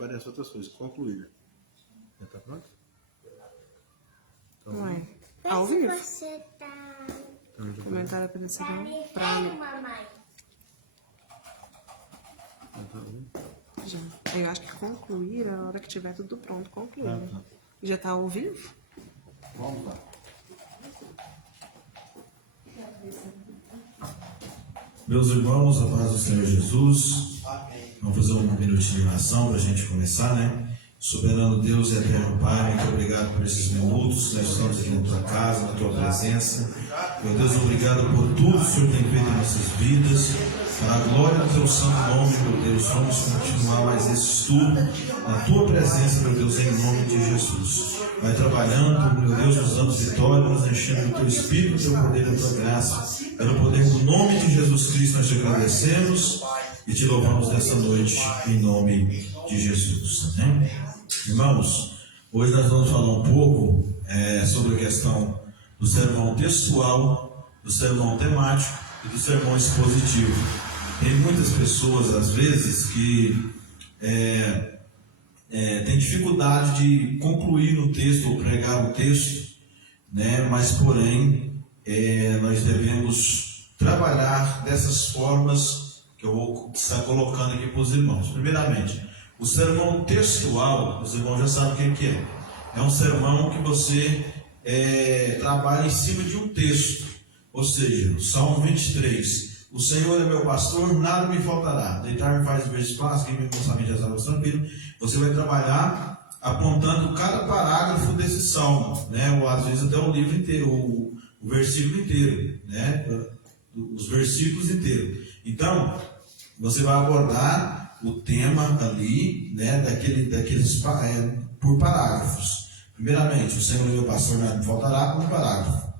parece outras coisas. Concluir. Já tá pronto? Então, Ué, ao vivo. Você tá... Comentário aparecerão pra mamãe. já. Eu acho que concluir a hora que tiver tudo pronto, concluir. Tá. Já tá ao vivo? Vamos lá. Meus irmãos, a paz do Senhor Jesus. Vamos fazer um minutinho de oração para a gente começar, né? Soberano Deus e eterno Pai, muito obrigado por esses minutos. Nós estamos aqui na tua casa, na tua presença. Meu Deus, obrigado por tudo que o Senhor tem feito em nossas vidas. Para a glória do teu santo nome, meu Deus, vamos continuar mais esse estudo na tua presença, meu Deus, em nome de Jesus. Vai trabalhando, meu Deus, nos dando vitória, nos enchendo do teu Espírito, do teu poder e da tua graça. Pelo poder do nome de Jesus Cristo, nós te agradecemos e te louvamos nessa noite, em nome de Jesus. Amém? Irmãos, hoje nós vamos falar um pouco sobre a questão do sermão textual, do sermão temático e do sermão expositivo. Tem muitas pessoas, às vezes, que têm dificuldade de concluir no texto ou pregar o texto, né? Mas, porém, nós devemos trabalhar dessas formas que eu vou estar colocando aqui para os irmãos. Primeiramente, o sermão textual, os irmãos já sabem o que é. É um sermão que você trabalha em cima de um texto. Ou seja, o Salmo 23. O Senhor é meu pastor, nada me faltará. Deitar-me faz ver espaço, que me moçamente as águas tranquilo. Você vai trabalhar apontando cada parágrafo desse salmo, né? Ou às vezes até o livro inteiro, o versículo inteiro, né? Os versículos inteiros. Então, você vai abordar o tema ali, né? Daqueles por parágrafos. Primeiramente, o Senhor é meu pastor, nada me faltará, um parágrafo.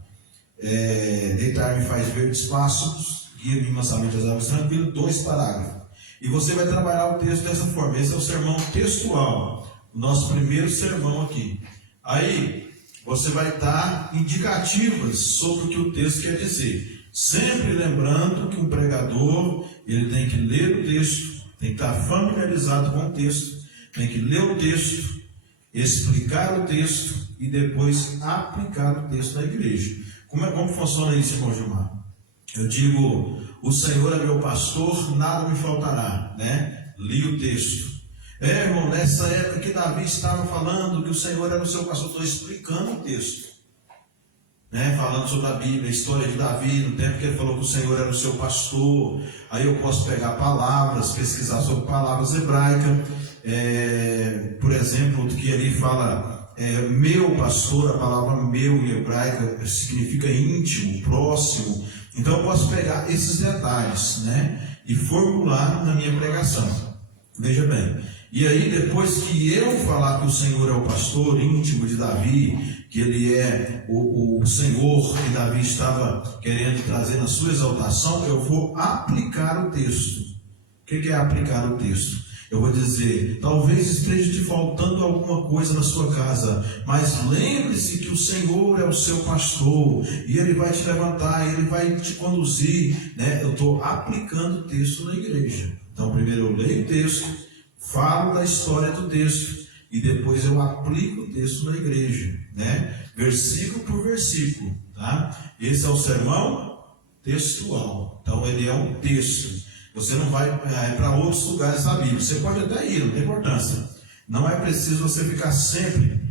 Deitar-me faz verdes pastos, guia-me mansamente as águas tranquilas, 2 parágrafos. E você vai trabalhar o texto dessa forma. Esse é o sermão textual, o nosso primeiro sermão aqui. Aí, você vai dar indicativas sobre o que o texto quer dizer. Sempre lembrando que um pregador, ele tem que ler o texto, tem que estar familiarizado com o texto, tem que ler o texto, explicar o texto e depois aplicar o texto na igreja. Como funciona isso, irmão Gilmar? Eu digo, o Senhor é meu pastor, nada me faltará, né? Li o texto. Irmão, nessa época que Davi estava falando que o Senhor era o seu pastor, estou explicando o texto, né? Falando sobre a Bíblia, a história de Davi, no tempo que ele falou que o Senhor era o seu pastor. Aí eu posso pegar palavras, pesquisar sobre palavras hebraicas, por exemplo, que ali fala meu pastor, a palavra meu em hebraica significa íntimo, próximo. Então eu posso pegar esses detalhes, né, e formular na minha pregação. Veja bem, e aí depois que eu falar que o Senhor é o pastor íntimo de Davi, que ele é o Senhor que Davi estava querendo trazer na sua exaltação, eu vou aplicar o texto. O que é aplicar o texto? Eu vou dizer, talvez esteja te faltando alguma coisa na sua casa, mas lembre-se que o Senhor é o seu pastor, e Ele vai te levantar, Ele vai te conduzir, né? Eu estou aplicando o texto na igreja. Então, primeiro eu leio o texto, falo da história do texto, e depois eu aplico o texto na igreja, né? Versículo por versículo, tá? Esse é o sermão textual. Então, ele é um texto. Você não vai para outros lugares da Bíblia. Você pode até ir, não tem importância. Não é preciso você ficar sempre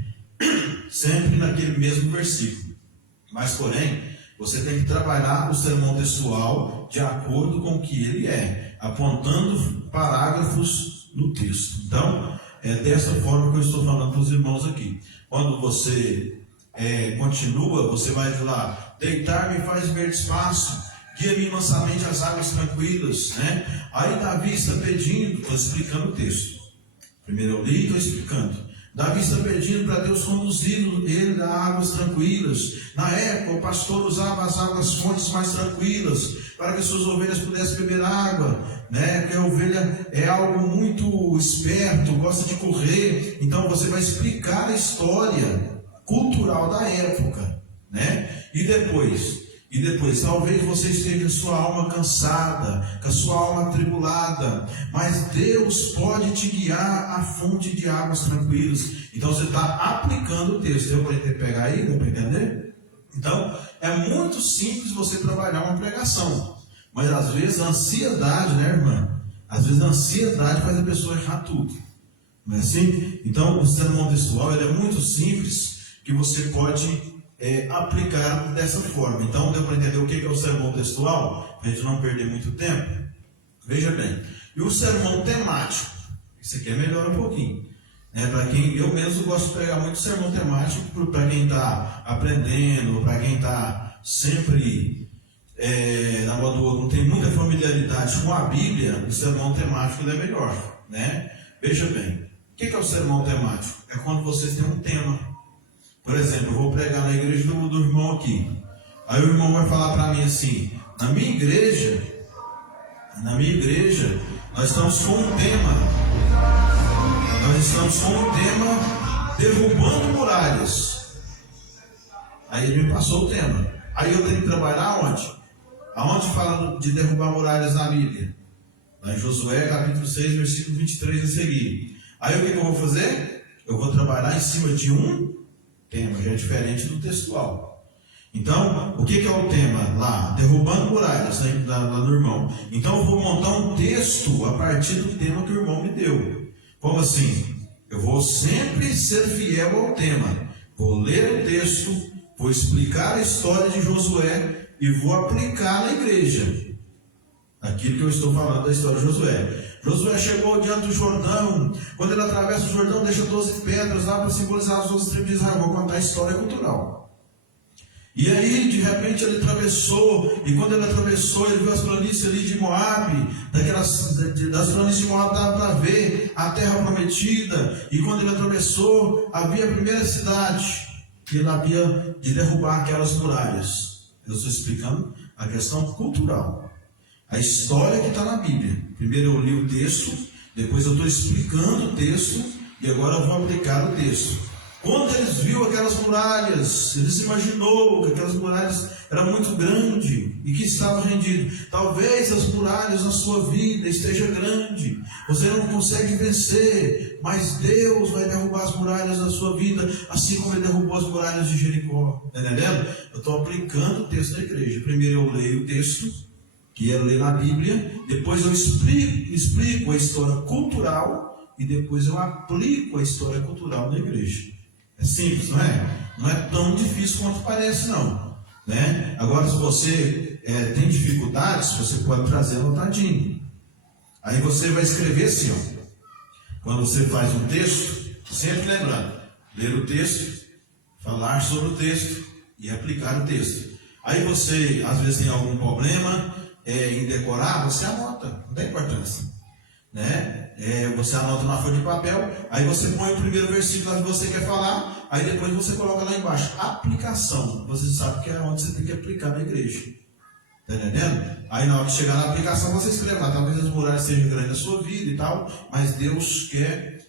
naquele mesmo versículo. Mas, porém, você tem que trabalhar o sermão textual de acordo com o que ele é, apontando parágrafos no texto. Então, é dessa forma que eu estou falando para os irmãos aqui. Quando você continua, você vai lá, deitar-me faz verdes pastos, guia-me mansamente as águas tranquilas, né? Aí Davi está pedindo, estou explicando o texto. Primeiro eu li e estou explicando. Davi está pedindo para Deus conduzir ele a águas tranquilas. Na época, o pastor usava as fontes mais tranquilas, para que suas ovelhas pudessem beber água, né? Porque a ovelha é algo muito esperto, gosta de correr. Então você vai explicar a história cultural da época, né? E depois, E depois, talvez você esteja com a sua alma cansada, com a sua alma atribulada, mas Deus pode te guiar à fonte de águas tranquilas. Então você está aplicando o texto. Deu para pegar aí? Deu para entender? Então, é muito simples você trabalhar uma pregação. Mas às vezes a ansiedade, né, irmã? Às vezes a ansiedade faz a pessoa errar tudo. Não é assim? Então, o sermão textual ele é muito simples, que você pode aplicar dessa forma. Então, deu para entender o que é o sermão textual? Para a gente não perder muito tempo. Veja bem. E o sermão temático? Isso aqui é melhor um pouquinho. Para quem, eu mesmo gosto de pregar muito sermão temático, para quem está aprendendo, para quem está sempre na moda do outro, não tem muita familiaridade com a Bíblia, o sermão temático ele é melhor. Né? Veja bem. O que é o sermão temático? É quando vocês têm um tema. Por exemplo, eu vou pregar na igreja do irmão aqui. Aí o irmão vai falar para mim assim: na minha igreja, nós estamos com um tema. Nós estamos com um tema derrubando muralhas. Aí ele me passou o tema. Aí eu tenho que trabalhar onde? Aonde fala de derrubar muralhas na Bíblia? Lá em Josué, capítulo 6, versículo 23 a seguir. Aí o que eu vou fazer? Eu vou trabalhar em cima de um tema, já é diferente do textual. Então, o que é o tema lá? Derrubando muralhas, lá no irmão. Então eu vou montar um texto a partir do tema que o irmão me deu. Como assim? Eu vou sempre ser fiel ao tema. Vou ler o texto, vou explicar a história de Josué e vou aplicar na igreja aquilo que eu estou falando da história de Josué. Josué chegou diante do Jordão. Quando ele atravessa o Jordão, deixa 12 pedras lá para simbolizar as 12 tribos de Israel. Vou contar a história cultural. E aí, de repente, ele atravessou. E quando ele atravessou, ele viu as planícies ali de Moabe. Das planícies de Moabe dava para ver a terra prometida. E quando ele atravessou, havia a primeira cidade. Que ele havia de derrubar aquelas muralhas. Eu estou explicando a questão cultural. A história que está na Bíblia. Primeiro eu li o texto, depois eu estou explicando o texto, e agora eu vou aplicar o texto. Quando eles viram aquelas muralhas, eles imaginou que aquelas muralhas eram muito grandes e que estavam rendidos. Talvez as muralhas na sua vida estejam grandes, você não consegue vencer, mas Deus vai derrubar as muralhas da sua vida, assim como Ele derrubou as muralhas de Jericó. Está entendendo? Eu estou aplicando o texto da igreja. Primeiro eu leio o texto, que é ler na Bíblia, depois eu explico a história cultural e depois eu aplico a história cultural na igreja. É simples, não é? Não é tão difícil quanto parece, não. Né? Agora, se você tem dificuldades, você pode trazer anotadinho. Aí você vai escrever assim, ó. Quando você faz um texto, sempre lembrando, ler o texto, falar sobre o texto e aplicar o texto. Aí você, às vezes, tem algum problema em decorar, você anota, não tem importância, né? Você anota na folha de papel, aí você põe o primeiro versículo que você quer falar, aí depois você coloca lá embaixo, aplicação. Você sabe que é onde você tem que aplicar na igreja, tá entendendo? Aí na hora que chegar na aplicação você escreve lá, talvez as muralhas sejam grandes na sua vida e tal, mas Deus quer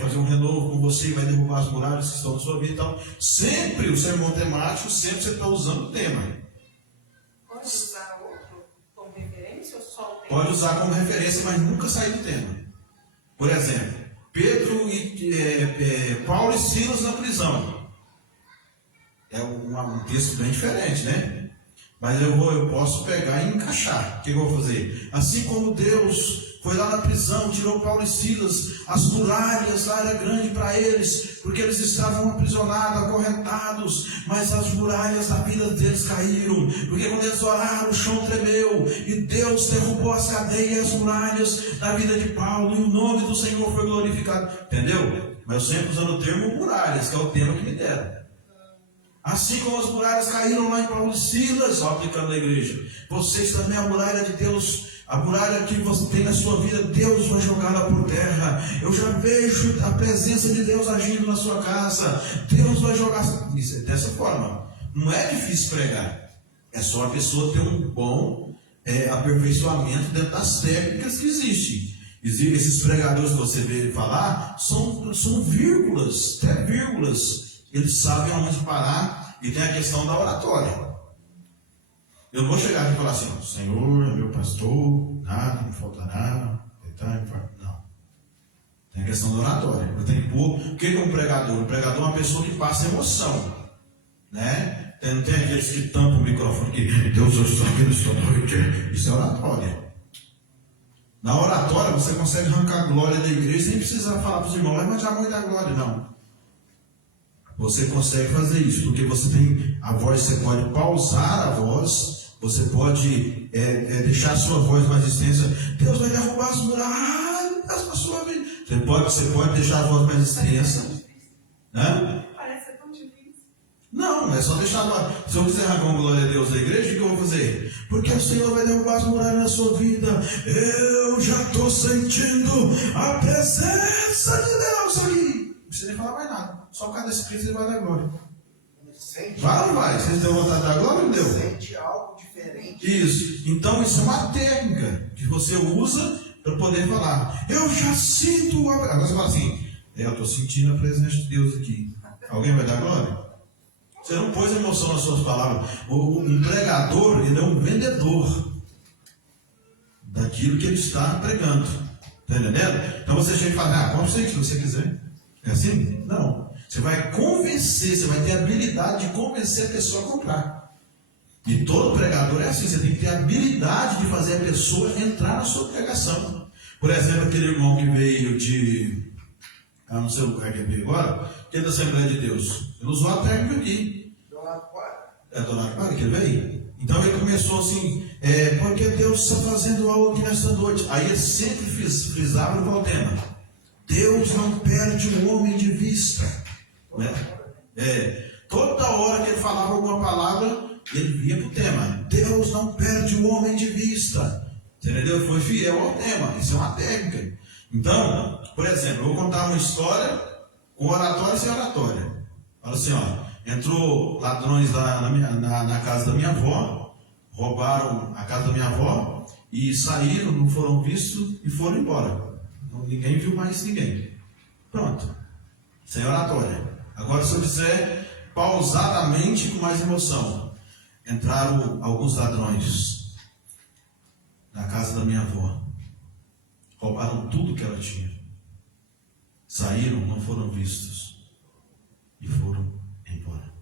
fazer um renovo com você e vai derrubar as muralhas que estão na sua vida e tal. Sempre o sermão temático, sempre você está usando o tema. Pode usar outro como referência ou só o tema? Pode usar como referência, mas nunca sair do tema. Por exemplo, Pedro e Paulo e Silas na prisão. É um texto bem diferente, né? Mas eu posso pegar e encaixar. O que eu vou fazer? Assim como Deus foi lá na prisão, tirou Paulo e Silas, as muralhas lá eram grandes para eles, porque eles estavam aprisionados, acorrentados, mas as muralhas da vida deles caíram, porque quando eles oraram, o chão tremeu, e Deus derrubou as cadeias e as muralhas da vida de Paulo, e o nome do Senhor foi glorificado. Entendeu? Mas eu sempre usando o termo muralhas, que é o tema que me deram. Assim como as muralhas caíram lá em Paulo e Silas, só aplicando na igreja, vocês também, a muralha de Deus, a muralha que você tem na sua vida, Deus vai jogá-la por terra. Eu já vejo a presença de Deus agindo na sua casa. Deus vai jogar isso dessa forma. Não é difícil pregar, é só a pessoa ter um bom aperfeiçoamento dentro das técnicas que existem. Esses pregadores que você vê falar são vírgulas, até vírgulas. Eles sabem aonde parar, e tem a questão da oratória. Eu não vou chegar aqui e falar assim, ó, Senhor é meu pastor, nada me faltará, não. Tem a questão da oratória. Eu tenho que pôr. O que é um pregador? O pregador é uma pessoa que passa emoção, né? Tem aqueles que tampam o microfone que Deus, eu estou aqui nesta noite. Isso é oratória. Na oratória você consegue arrancar a glória da igreja sem precisar falar para os irmãos, levante a mão e dá glória, não. Você consegue fazer isso, porque você tem a voz, você pode pausar a voz, você pode deixar a sua voz mais extensa. Deus vai derrubar as muralhas da sua vida. Você pode deixar a voz mais extensa. Né? Parece ser tão difícil. Não, é só deixar a voz. Se eu quiser arrancar uma glória a Deus da igreja, o que eu vou fazer? Porque o Senhor vai derrubar as muralhas na sua vida. Eu já estou sentindo a presença de Deus aqui. Não precisa nem falar mais nada. Só por causa desse Cristo ele vai dar glória. Vai ou não vai? Vocês deu vontade de dar glória ou não deu? Sente algo diferente. Isso. Então isso é uma técnica que você usa para poder falar. Eu já sinto a... Agora você fala assim, eu estou sentindo a presença de Deus aqui. Alguém vai dar glória? Você não pôs emoção nas suas palavras. Um pregador, ele é um vendedor daquilo que ele está pregando. Está entendendo? Então você chega e fala, compra isso aí se você quiser. É assim? Não. Você vai convencer, você vai ter a habilidade de convencer a pessoa a comprar. E todo pregador é assim, você tem que ter a habilidade de fazer a pessoa entrar na sua pregação. Por exemplo, aquele irmão que veio de... não sei o lugar que ele veio agora, que é da Assembleia de Deus. Ele usou a técnica aqui. Dona Aquário que ele veio. Então ele começou assim, porque Deus está fazendo algo aqui nessa noite. Aí ele sempre frisava qual o tema. Deus não perde um homem de vista. Né? Toda hora que ele falava alguma palavra, ele vinha para o tema. Deus não perde um homem de vista. Entendeu? Ele foi fiel ao tema. Isso é uma técnica. Então, por exemplo, eu vou contar uma história com oratória e sem oratória. Fala assim, ó, entrou ladrões lá na casa da minha avó, roubaram a casa da minha avó e saíram, não foram vistos e foram embora. Ninguém viu mais ninguém. Pronto. Sem oratória. Agora, se eu disser pausadamente com mais emoção, entraram alguns ladrões na casa da minha avó, roubaram tudo que ela tinha, saíram, não foram vistos e foram embora.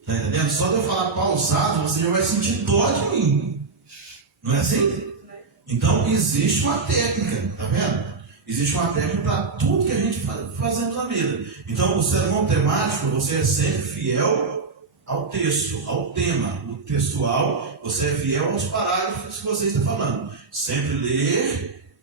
Está entendendo? Só de eu falar pausado, você já vai sentir dó de mim. Não é assim? Então, existe uma técnica, tá vendo? Existe uma técnica para tudo que a gente fazemos na vida. Então, o sermão temático, você é sempre fiel ao texto, ao tema. O textual, você é fiel aos parágrafos que você está falando. Sempre ler,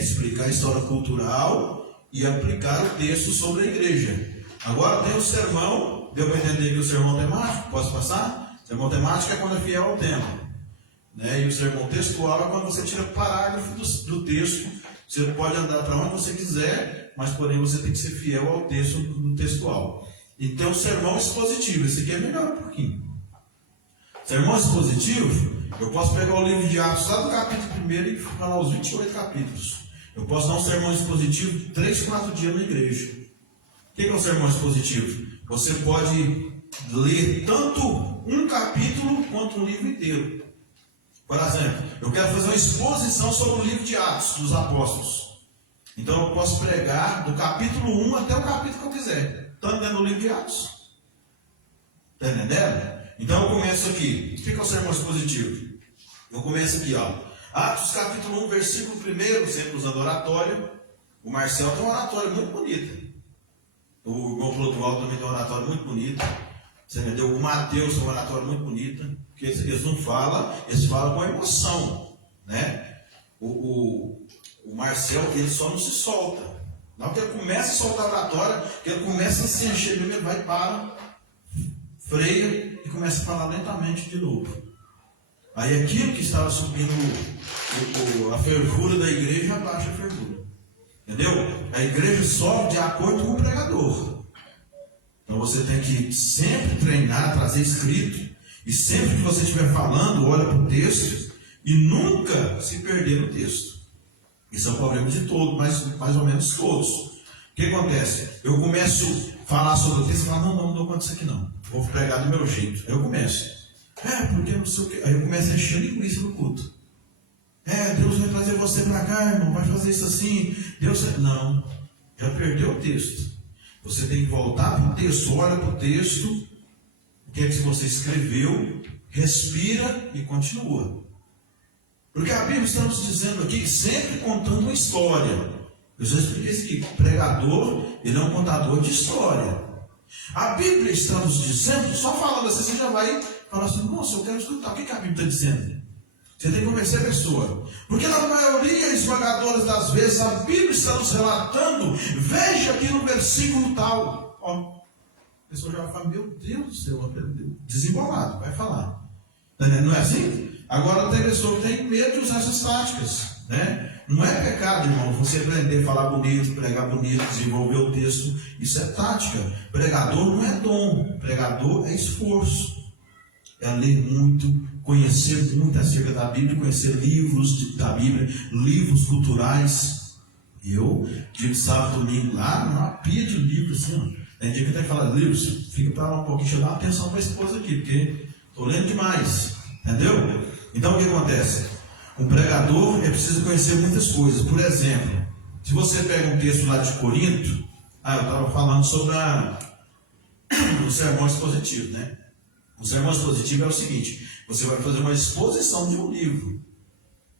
explicar a história cultural e aplicar o texto sobre a igreja. Agora tem o sermão, deu para entender que o sermão temático, posso passar? O sermão temático é quando é fiel ao tema. Né? E o sermão textual é quando você tira parágrafo do texto. Você pode andar para onde você quiser, mas porém você tem que ser fiel ao texto do textual. Então, o sermão expositivo, esse aqui é melhor um pouquinho. Sermão expositivo, eu posso pegar o livro de Atos lá do capítulo 1 e falar os 28 capítulos. Eu posso dar um sermão expositivo 3, 4 dias na igreja. O que é um sermão expositivo? Você pode ler tanto um capítulo quanto um livro inteiro. Por exemplo, eu quero fazer uma exposição sobre o livro de Atos dos Apóstolos. Então eu posso pregar do capítulo 1 até o capítulo que eu quiser. Está dentro do livro de Atos. Está entendendo? Então eu começo aqui. O que é o sermão expositivo? Eu começo aqui, ó. Atos capítulo 1, versículo 1, sempre usando oratório. O Marcel tem uma oratória muito bonita. O irmão Clodoaldo também tem uma oratória muito bonita. Você entendeu? O Mateus tem uma oratória muito bonita. Porque eles não falam, eles falam com emoção. Né? O Marcel, ele só não se solta. Na hora que ele começa a soltar a oratória, que ele começa a se encher mesmo, ele vai para, freia e começa a falar lentamente de novo. Aí aquilo que estava subindo a fervura da igreja, abaixa a fervura. Entendeu? A igreja sobe de acordo com o pregador. Então você tem que sempre treinar, trazer escrito. E sempre que você estiver falando, olha para o texto e nunca se perder no texto. Isso é um problema de todos, mais ou menos todos. O que acontece? Eu começo a falar sobre o texto e falo, não dou conta disso aqui não. Vou pregar do meu jeito. Aí eu começo. Porque não sei o quê. Aí eu começo a encher linguiça no culto. Deus vai trazer você para cá, irmão, vai fazer isso assim. Não, já perdeu o texto. Você tem que voltar para o texto, olha para o texto, o que é que você escreveu, respira e continua. Porque a Bíblia está nos dizendo aqui, sempre contando uma história. Eu já expliquei isso aqui, pregador, ele é um contador de história. A Bíblia está nos dizendo, só falando assim, você já vai falar assim, nossa, eu quero escutar, o que a Bíblia está dizendo? Você tem que convencer a pessoa. Porque na maioria esmagadora das vezes, a Bíblia está nos relatando, veja aqui no versículo tal. A pessoa já vai falar, meu Deus do céu, desembolado, vai falar. Não é assim? Agora tem pessoa que tem medo de usar essas táticas, né? Não é pecado, irmão, você aprender a falar bonito, pregar bonito, desenvolver o texto, isso é tática. Pregador não é dom, pregador é esforço. É ler muito, conhecer muito acerca da Bíblia, conhecer livros da Bíblia, livros culturais. Eu, dia de sábado, domingo, lá, numa pia de livros, assim, ó. Tem dia que tem que falar livros, fica para um pouquinho, deixa eu dar atenção para a esposa aqui, porque estou lendo demais, entendeu? Então o que acontece? Um pregador é preciso conhecer muitas coisas. Por exemplo, se você pega um texto lá de Corinto, eu estava falando sobre o sermão expositivo, né? O sermão expositivo é o seguinte: você vai fazer uma exposição de um livro.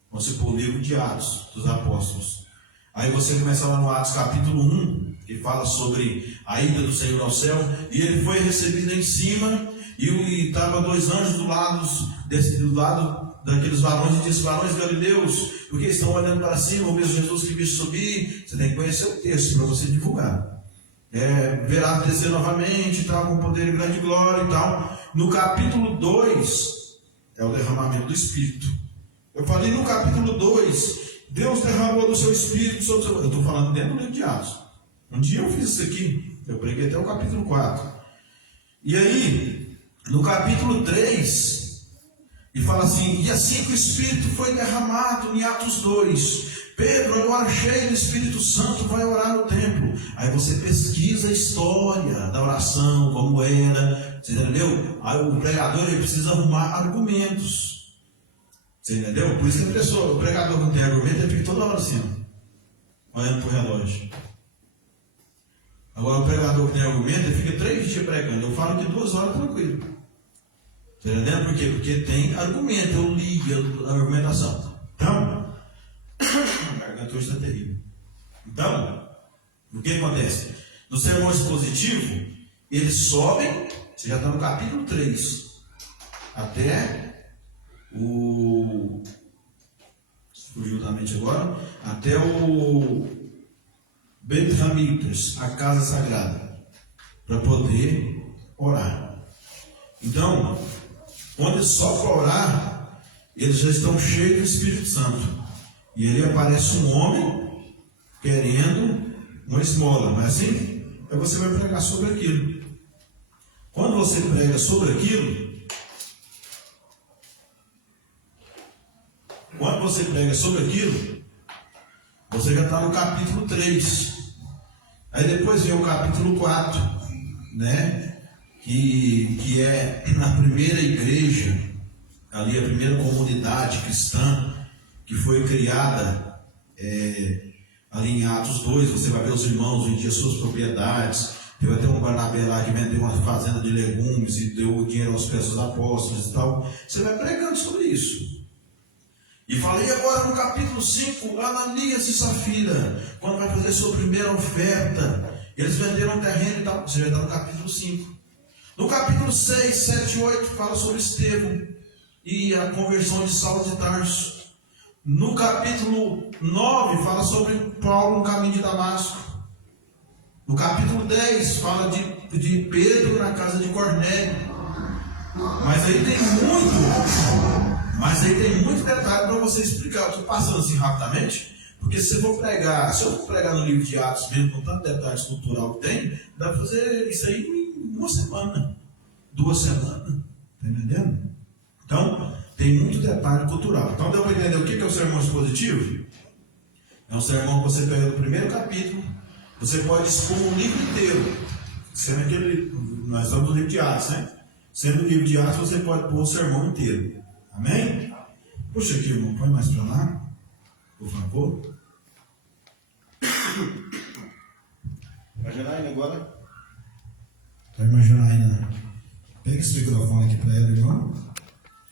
Vamos supor, o livro de Atos dos Apóstolos. Aí você começa lá no Atos capítulo 1, que fala sobre a ida do Senhor ao céu, e ele foi recebido em cima, e estava 2 anjos do lado daqueles varões, e disse: varões galileus, porque estão olhando para cima, o mesmo Jesus que viu subir. Você tem que conhecer o texto para você divulgar. Verá descer novamente, tal, com poder e grande glória e tal. No capítulo 2 é o derramamento do Espírito. Eu falei no capítulo 2, Deus derramou do seu Espírito sobre o seu... Eu estou falando dentro do livro de Atos. Um dia eu fiz isso aqui, eu preguei até o capítulo 4. E aí, no capítulo 3, e fala assim: e assim que o Espírito foi derramado em Atos 2, Pedro, agora cheio do Espírito Santo, vai orar no templo. Aí você pesquisa a história da oração, como era, você entendeu? Aí o pregador ele precisa arrumar argumentos, você entendeu? Por isso que o pregador não tem argumento, ele fica toda hora assim, olhando para o relógio. Agora o pregador que tem argumento, ele fica 3 dias pregando. Eu falo de 2 horas tranquilo. Você entendeu? Por quê? Porque tem argumento, eu li a argumentação. Então, a garganta hoje está terrível. Então, o que acontece? No sermão expositivo, eles sobem, você já está no capítulo 3, até o... fugiu da mente agora, até o Beit Hamikdash, a casa sagrada, para poder orar. Então, quando eles sobem para orar, eles já estão cheios do Espírito Santo. E ali aparece um homem querendo uma esmola, não é assim? Aí você vai pregar sobre aquilo. Quando você prega sobre aquilo, você já está no capítulo 3. Aí depois vem o capítulo 4, né? Que é a primeira igreja, ali a primeira comunidade cristã que foi criada ali em Atos 2. Você vai ver os irmãos vendiam suas propriedades. Teve até um Barnabé lá que vendeu uma fazenda de legumes e deu dinheiro aos pés dos apóstolos e tal. Você vai pregando sobre isso. E falei agora no capítulo 5, Ananias e Safira, quando vai fazer sua primeira oferta, eles venderam terreno e tal. Você já está no capítulo 5. No capítulo 6, 7 e 8 fala sobre Estevão e a conversão de Saulo de Tarso. No capítulo 9 fala sobre Paulo no caminho de Damasco. No capítulo 10 fala de Pedro na casa de Cornélio. Mas aí tem muito detalhe para você explicar. Eu estou passando assim rapidamente, porque se eu for pregar no livro de Atos mesmo, com tanto detalhe cultural que tem, dá para fazer isso aí em 1 semana, 2 semanas, está entendendo? Então, tem muito detalhe cultural. Então, deu para entender o que é o sermão expositivo? É um sermão que você pega no primeiro capítulo, você pode expor um livro inteiro. Sendo nós estamos no livro de Atos, né? Sendo o livro de Atos, você pode pôr o sermão inteiro. Amém? Puxa aqui, irmão, põe mais para lá, por favor. Imagina agora. Vai imaginar ainda. Pega esse microfone aqui para ela, irmão.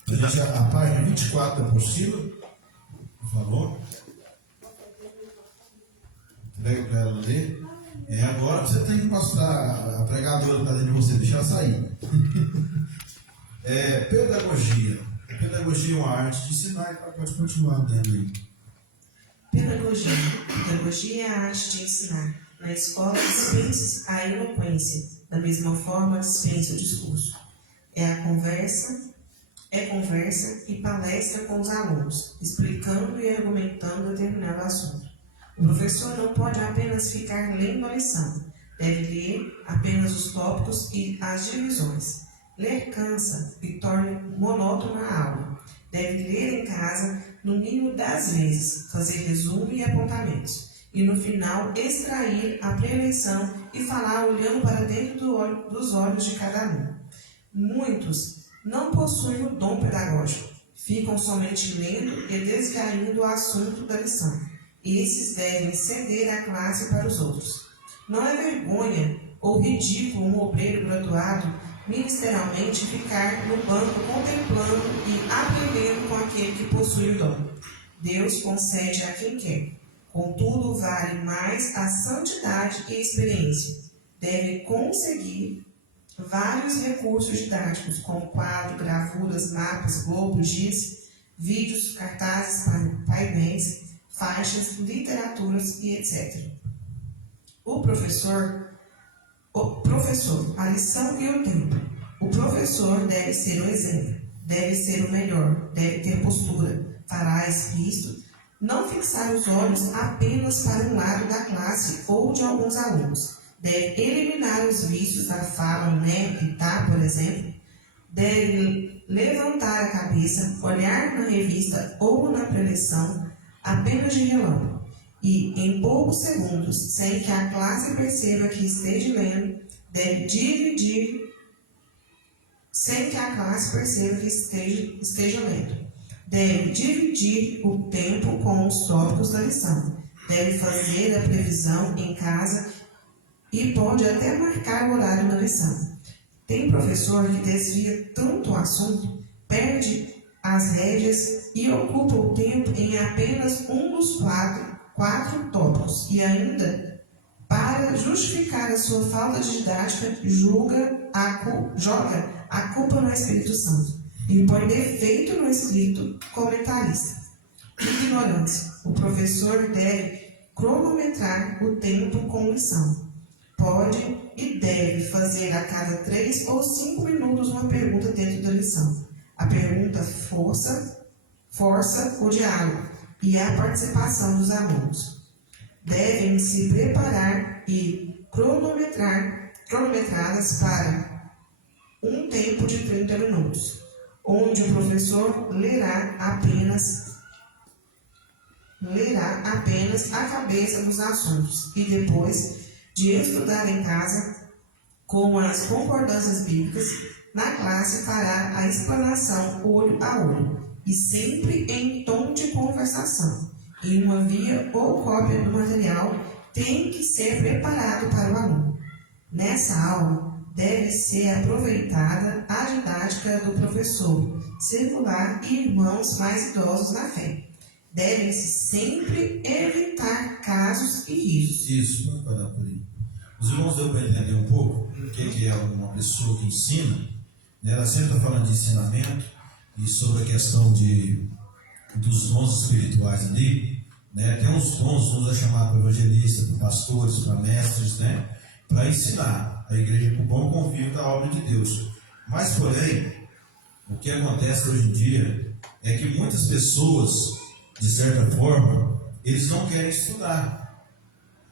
A gente, a página 24 da apostila, por favor. Pega para ela ler. Agora você tem que mostrar a pregadora para dentro de você, deixar ela sair. Pedagogia. Pedagogia é uma arte de ensinar, e pode continuar dentro aí. Pedagogia. Pedagogia é a arte de ensinar. Na escola dispensa a eloquência, da mesma forma dispensa o discurso. É conversa e palestra com os alunos, explicando e argumentando determinado assunto. O professor não pode apenas ficar lendo a lição, deve ler apenas os tópicos e as divisões. Ler cansa e torna monótona a aula. Deve ler em casa no mínimo 10 vezes, fazer resumo e apontamentos. E no final extrair a preleção e falar olhando para dentro dos olhos de cada um. Muitos não possuem o dom pedagógico, ficam somente lendo e desgaindo o assunto da lição. Esses devem ceder a classe para os outros. Não é vergonha ou ridículo um obreiro graduado ministerialmente ficar no banco contemplando e aprendendo com aquele que possui o dom. Deus concede a quem quer. Contudo, vale mais a santidade e a experiência. Deve conseguir vários recursos didáticos, como quadro, gravuras, mapas, globos, giz, vídeos, cartazes, painéis, faixas, literaturas e etc. O professor, a lição e o tempo. O professor deve ser o exemplo, deve ser o melhor, deve ter postura, fará explícito, não fixar os olhos apenas para um lado da classe ou de alguns alunos. Deve eliminar os vícios da fala, né e tá, por exemplo. Deve levantar a cabeça, olhar na revista ou na preleção apenas de relâmpago. E, em poucos segundos, sem que a classe perceba que esteja lendo, deve dividir, sem que a classe perceba que esteja lendo. Deve dividir o tempo com os tópicos da lição. Deve fazer a previsão em casa e pode até marcar o horário da lição. Tem professor que desvia tanto o assunto, perde as rédeas e ocupa o tempo em apenas um dos quatro tópicos e ainda, para justificar a sua falta de didática, joga a culpa no Espírito Santo e põe defeito no escrito comentarista. Ignorância. O professor deve cronometrar o tempo com lição. Pode e deve fazer a cada 3 ou 5 minutos uma pergunta dentro da lição. A pergunta força o diálogo e a participação dos alunos. Devem se preparar e cronometradas para um tempo de 30 minutos, onde o professor lerá apenas a cabeça dos assuntos e depois de estudar em casa com as concordâncias bíblicas, na classe fará a explanação olho a olho e sempre em tom de conversação. Em uma via ou cópia do material tem que ser preparado para o aluno. Nessa aula deve ser aproveitada a didática do professor circular e irmãos mais idosos na fé. Devem-se sempre evitar casos e risos. Isso, vai parar por aí. Os irmãos deu para entender um pouco o que é uma pessoa que ensina, né? Ela sempre está falando de ensinamento e sobre a questão dos dons espirituais ali, né? Tem uns dons é chamado para evangelistas, para pastores, para mestres, né? Para ensinar a igreja com bom convívio da obra de Deus. Mas, porém, o que acontece hoje em dia é que muitas pessoas, de certa forma, eles não querem estudar,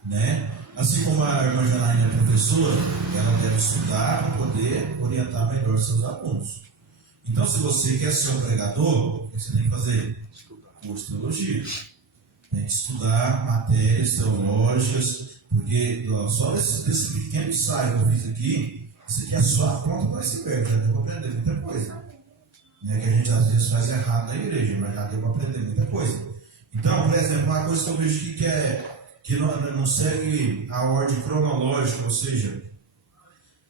né? Assim como a irmã Janaína é professora, ela deve estudar para poder orientar melhor seus alunos. Então, se você quer ser um pregador, o que você tem que fazer? Curso de teologia. Tem que estudar matérias teológicas, porque só desse pequeno ensaio que eu fiz aqui, Isso aqui é só a ponta do iceberg, já deu para aprender muita coisa. Né? Que a gente às vezes faz errado na igreja, mas já deu para aprender muita coisa. Então, por exemplo, uma coisa que eu vejo aqui que não segue a ordem cronológica, ou seja,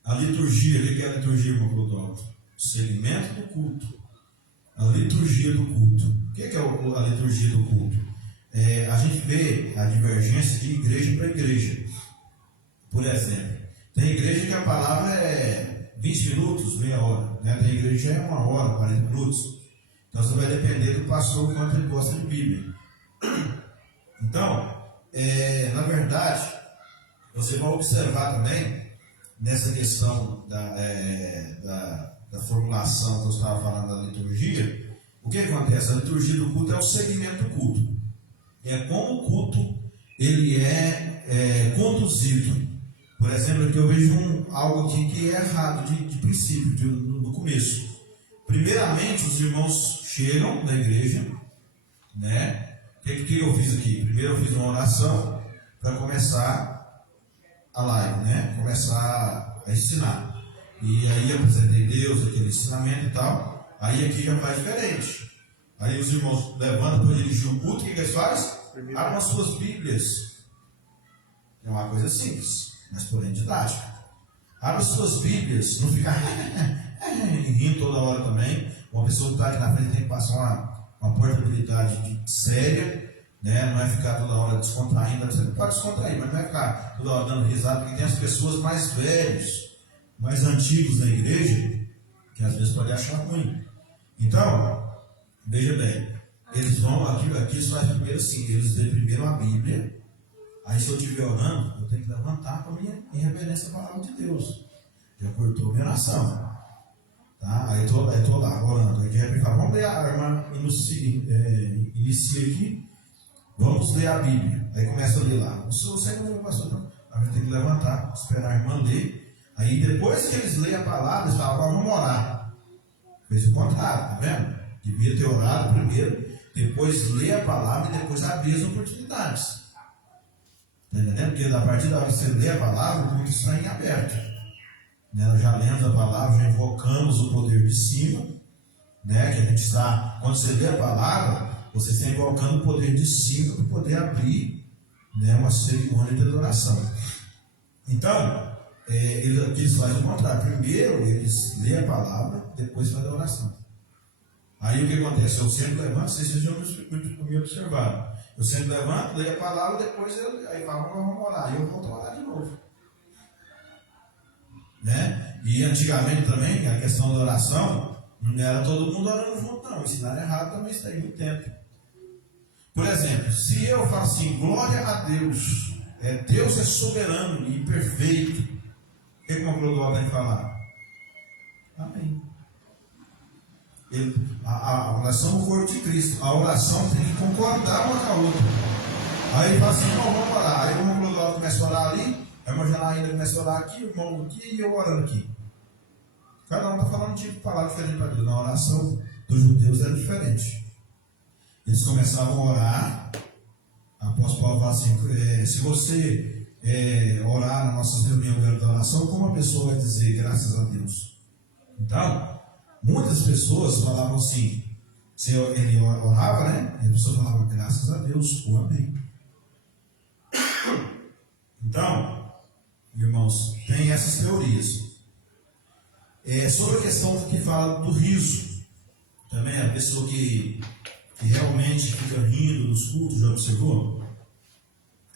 a liturgia. O que é a liturgia, irmão Clodoaldo? O segmento do culto. A liturgia do culto. O que é a liturgia do culto? A gente vê a divergência de igreja para igreja. Por exemplo, tem igreja que a palavra é 20 minutos, meia hora. Né? Tem igreja que é 1 hora, 40 minutos. Então você vai depender do pastor quanto ele gosta de Bíblia. Então, na verdade, você vai observar também, nessa questão da formulação que eu estava falando da liturgia, o que acontece? A liturgia do culto é o segmento do culto. É como o culto ele é conduzido. Por exemplo, aqui eu vejo algo aqui que é errado de princípio, no começo. Primeiramente, os irmãos chegam na igreja, né? O que eu fiz aqui? Primeiro eu fiz uma oração para começar a live, né? Começar a ensinar. E aí apresentei Deus, aquele ensinamento e tal. Aí aqui já faz diferente. Aí os irmãos levantam para dirigir o culto, o que eles fazem? Abram as suas Bíblias. É uma coisa simples, mas porém didática. Abra as suas Bíblias, não ficar rindo toda hora também. Uma pessoa que está aqui na frente tem que passar uma portabilidade séria, né? Não é ficar toda hora descontraindo. Você pode descontrair, mas não é ficar toda hora dando risada, porque tem as pessoas mais velhos, mais antigos da igreja, que às vezes podem achar ruim. Então, veja bem, eles vão, aqui eles fazem primeiro assim, eles lêem primeiro a Bíblia. Aí se eu estiver orando, eu tenho que levantar para minha reverência à palavra de Deus. Já cortou a minha oração. Tá? Aí estou lá orando. Aí de repente fala, vamos ler a irmã, inicia aqui, vamos ler a Bíblia. Aí começa a ler lá. Você não é pastor, não. A gente tem que levantar, esperar a irmã ler. Aí depois que eles leem a palavra, eles falam, agora vamos orar. Fez o contrário, tá vendo? Devia ter orado primeiro, depois ler a palavra e depois abrir as oportunidades. Está entendendo? Porque a partir da hora que você lê a palavra, o culto está em aberto. Né? Nós já lemos a palavra, já invocamos o poder de cima. Né? Que a gente está, quando você lê a palavra, você está invocando o poder de cima para poder abrir, né, uma cerimônia de adoração. Então, eles fazem o contrário. Primeiro eles lêem a palavra, depois fazem a oração. Aí o que acontece? Eu sempre levanto, vocês já me observaram. Eu sempre levanto, leio a palavra, depois aí vamos orar. E eu volto a orar de novo. Né? E antigamente também, a questão da oração, não era todo mundo orando junto, não. Ensinar errado também está aí no tempo. Por exemplo, se eu falo assim, glória a Deus, Deus é soberano e perfeito, o que o Clodoaldo tem que falar? Amém. Nós somos o corpo de Cristo. A oração tem que concordar uma com a outra. Aí ele fala assim, não, vamos orar. Aí o irmão Clodoaldo começa a orar ali, a irmã Janaína começa a orar aqui, o irmão aqui e eu orando aqui. Cada um está falando um tipo de palavra diferente para Deus. Na oração dos judeus era diferente. Eles começavam a orar. O apóstolo Paulo fala assim, se você orar nas nossas reuniões de oração, como a pessoa vai dizer graças a Deus? Então, muitas pessoas falavam assim, se ele orava, né? E a pessoa falava graças a Deus, ou amém. Então, irmãos, tem essas teorias. Sobre a questão que fala do riso, também a pessoa que realmente fica rindo nos cultos, já observou?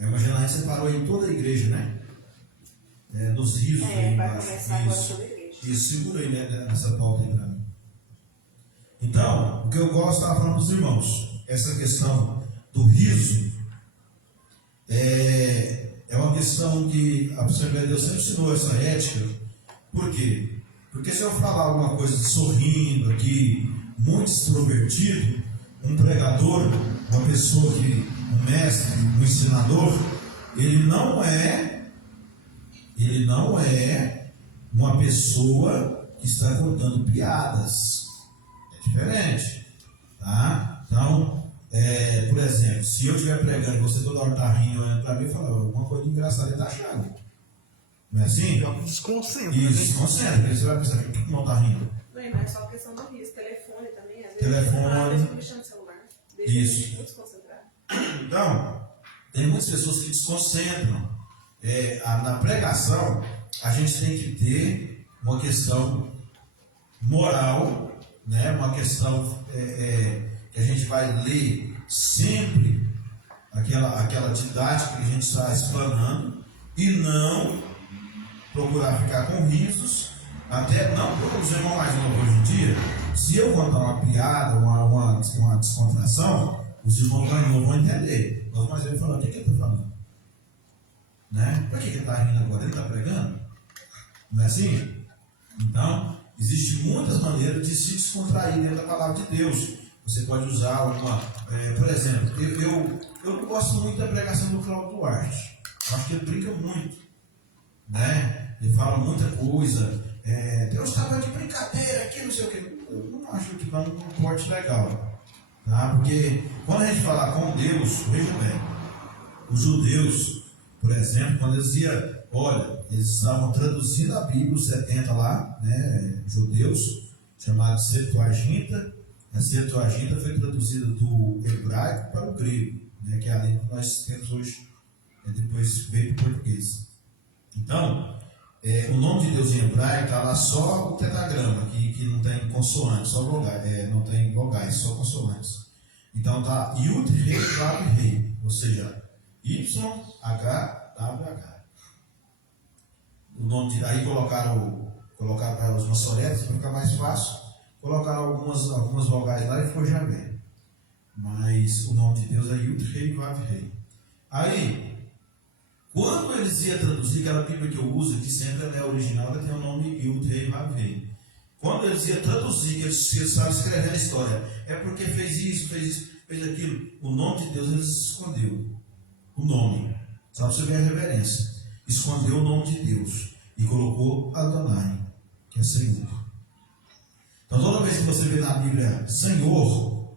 Imagina, você parou em toda a igreja, né? Nos risos. Vai começar agora toda a igreja. Isso, segura aí, né, nessa pauta aí para mim. Então, o que eu gosto, estava falando dos irmãos, essa questão do riso é uma questão que a Assembleia de Deus sempre ensinou essa ética. Por quê? Porque se eu falar alguma coisa sorrindo aqui, muito extrovertido, um pregador, uma pessoa que, um mestre, um ensinador, ele não é uma pessoa que está contando piadas. É diferente, tá? Então, por exemplo, se eu estiver pregando e você toda hora está rindo, olhando para mim e fala, alguma coisa engraçada ele está achando. Não é assim? Já desconcentra. Isso, desconcentra, porque você vai pensar, o que o irmão está rindo? Não é só questão do risco. Telefone também, às vezes. Telefone. Às vezes fica mexendo no celular. Deixa Isso. a gente muito desconcentrado. Então, tem muitas pessoas que desconcentram. Na pregação, a gente tem que ter uma questão moral, né? Uma questão que a gente vai ler sempre aquela didática que a gente está explanando e não procurar ficar com risos, até não por os irmãos mais novos hoje em dia. Se eu contar uma piada, uma descontração, os irmãos mais novos vão entender. Os mais velhos falam, o que ele está falando? Né? Por que ele está rindo agora? Ele está pregando? Não é assim? Então, existem muitas maneiras de se descontrair dentro da palavra de Deus. Você pode usar alguma... por exemplo, eu não gosto muito da pregação do Cláudio Duarte. Eu acho que ele brinca muito. Né? Ele fala muita coisa. Deus estava de brincadeira aqui, não sei o quê. Eu não acho que dá um corte legal. Tá? Porque quando a gente falar com Deus, veja bem, os judeus, por exemplo, quando eles iam, eles estavam traduzindo a Bíblia, os 70 lá, né, judeus, chamado Septuaginta. A Septuaginta foi traduzida do hebraico para o grego, né, que é a língua que nós temos hoje, depois veio para o português. Então, o nome de Deus em hebraico está lá só o tetragrama, que não tem consoantes, só vogais, não tem vogais, só consoantes. Então está Yud, Rei, Vav, Rei, ou seja, Y, H, W, H. O nome aí colocaram para os maçoretas, para ficar mais fácil, colocaram algumas vogais lá e ficou Javé. Mas o nome de Deus é Yud, Rei, Vav, Rei. Aí, quando eles iam traduzir, aquela Bíblia que eu uso, que sempre é original, ela tem o nome Yud, Rei, Vav, Rei. Quando eles iam traduzir, que eles sabem escrever a história, é porque fez isso, fez aquilo. O nome de Deus eles escondeu. O nome. Só para você ver a reverência. Escondeu o nome de Deus e colocou Adonai, que é Senhor. Então toda vez que você vê na Bíblia Senhor,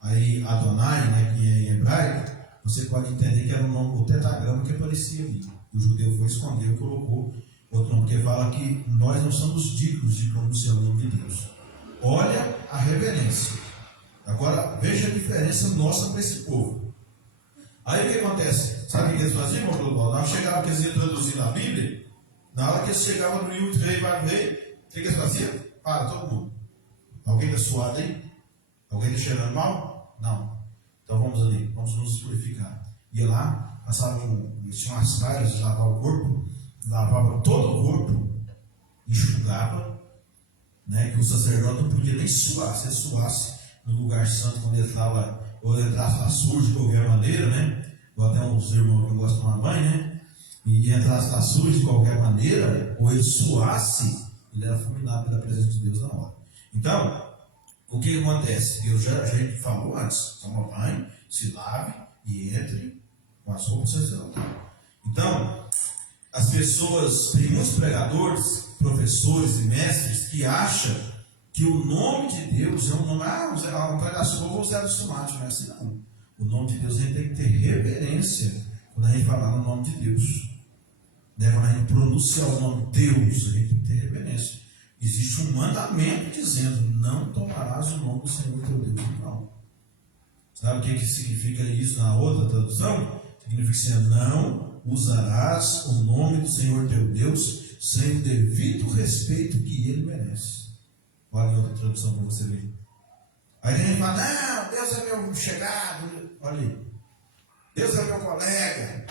aí Adonai, né, que é em hebraico, você pode entender que era o tetragrama que aparecia ali. O judeu foi esconder e colocou outro nome, porque fala que nós não somos dignos de pronunciar o nome de Deus. Olha a reverência. Agora veja a diferença nossa para esse povo. Aí o que acontece? Sabe o que eles faziam, irmão Global? Na hora que chegavam que eles iam traduzir na Bíblia, na hora que eles chegavam no Yud, Rei, Vav, Rei, o que eles faziam? Para, todo mundo. Alguém está suado aí? Alguém está cheirando mal? Não. Então vamos ali, vamos nos purificar. Ia lá, tinha umas praias de lavar o corpo, lavava todo o corpo, enxugava, né, que o sacerdote não podia nem suar. Se ele suasse no lugar santo, quando ele estava, ou ele entrasse sujo de qualquer maneira, né? Ou até uns irmãos que gostam de tomar banho, né? E entrasse sujo de qualquer maneira, ou ele suasse, ele era fulminado pela presença de Deus na hora. Então, o que acontece? Deus já a gente falou antes: toma banho, se lave e entre com as roupas sacerdotais. Então, as pessoas, tem muitos pregadores, professores e mestres que acham que o nome de Deus é um nome, uma pregação, vou usar do tomate, não é assim não. O nome de Deus a gente tem que ter reverência quando a gente falar no nome de Deus. Né? Quando a gente pronunciar o nome de Deus, a gente tem que ter reverência. Existe um mandamento dizendo: não tomarás o nome do Senhor teu Deus em vão. Sabe o que significa isso na outra tradução? Significa que não usarás o nome do Senhor teu Deus sem o devido respeito que ele merece. Olha em outra tradução para você ver. Aí a gente fala: não, Deus é meu chegado. Olha aí. Deus é meu colega.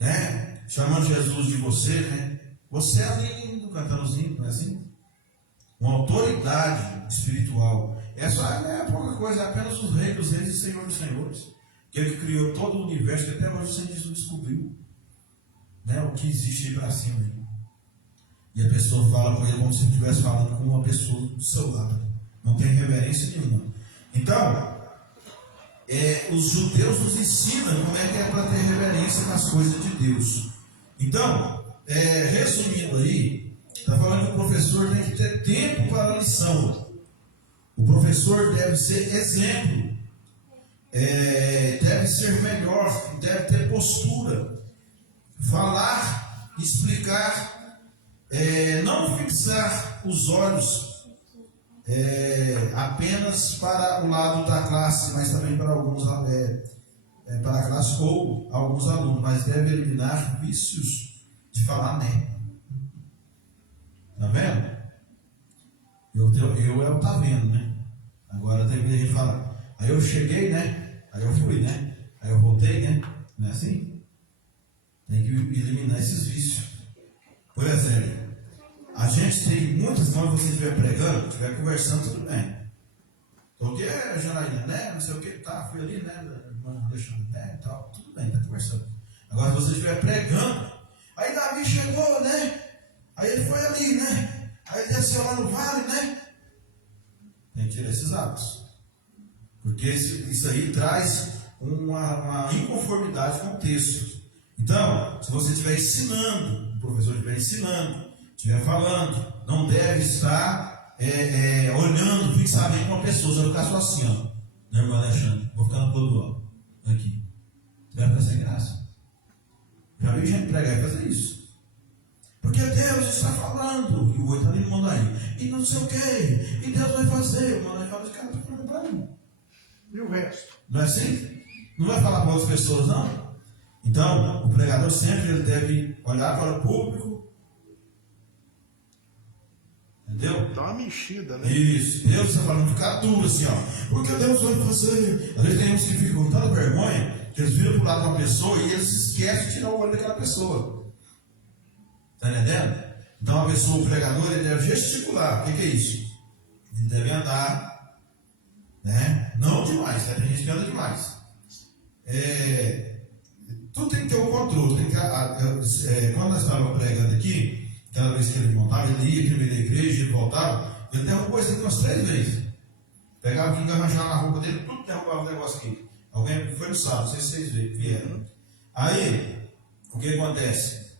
Né? Chamando Jesus de você, né? Você é lindo, cantando os hinos, não é assim? Uma autoridade espiritual. Essa não é pouca coisa, é apenas os reis dos reis e Senhor dos senhores. Aquele que criou todo o universo, que até hoje você não descobriu, né, o que existe aí para cima. E a pessoa fala com ele como se estivesse falando com uma pessoa do seu lado. Não tem reverência nenhuma. Então, os judeus nos ensinam como é que é para ter reverência nas coisas de Deus. Então, resumindo aí, está falando que o professor tem que ter tempo para a lição. O professor deve ser exemplo, deve ser melhor, deve ter postura, falar, explicar não fixar os olhos apenas para o lado da classe, mas também para alguns para a classe ou alguns alunos, mas deve eliminar vícios de falar né. Tá vendo? Eu tá vendo, né? Agora tem que a gente falar. Aí eu cheguei, né? Aí eu fui, né? Aí eu voltei, né? Não é assim? Tem que eliminar esses vícios. Por exemplo, a gente tem muitas, quando você estiver pregando, estiver conversando, tudo bem. Então, o que é, Janaína, né? Não sei o que, tá, fui ali, né? Irmão Alexandre, né? E tal, tudo bem, tá conversando. Agora, se você estiver pregando, aí Davi chegou, né? Aí ele foi ali, né? Aí ele desceu lá no vale, né? Tem que tirar esses hábitos. Porque isso aí traz uma inconformidade com o texto. Então, se você estiver ensinando, o professor estiver ensinando, estiver falando, não deve estar olhando fixamente para uma pessoa. Você vai ficar só assim, ó. Né, irmão Alexandre? Vou ficar no todo, ó. Aqui. Você vai ficar sem graça. Já vi gente pregar e fazer isso. Porque Deus está falando. E o outro ali manda aí. E não sei o que. E Deus vai fazer. O irmão Alexandre, esse cara está falando para mim. E o resto? Não é assim? Não vai falar para outras pessoas, não? Então, o pregador sempre ele deve olhar para o público. Entendeu? Dá uma mexida, né? Isso. Deus está falando, ficar duro assim, ó. Porque Deus vai fazer. Às vezes tem uns que ficam com tanta vergonha que eles viram para o lado de uma pessoa e eles se esquecem de tirar o olho daquela pessoa. Está entendendo? Então, a pessoa, o pregador, ele deve gesticular. O que é isso? Ele deve andar, né? Não demais, tem gente que anda demais. Tudo tem que ter um controle. Tem que, quando nós estávamos pregando aqui, cada vez que ele montava, ele ia primeiro na igreja, ele voltava, ele derrubou isso aqui umas 3 vezes. Pegava aqui, engarranjava na roupa dele, tudo derrubava o negócio aqui. Alguém foi no sábado, não sei se vocês vieram. Aí, o que acontece?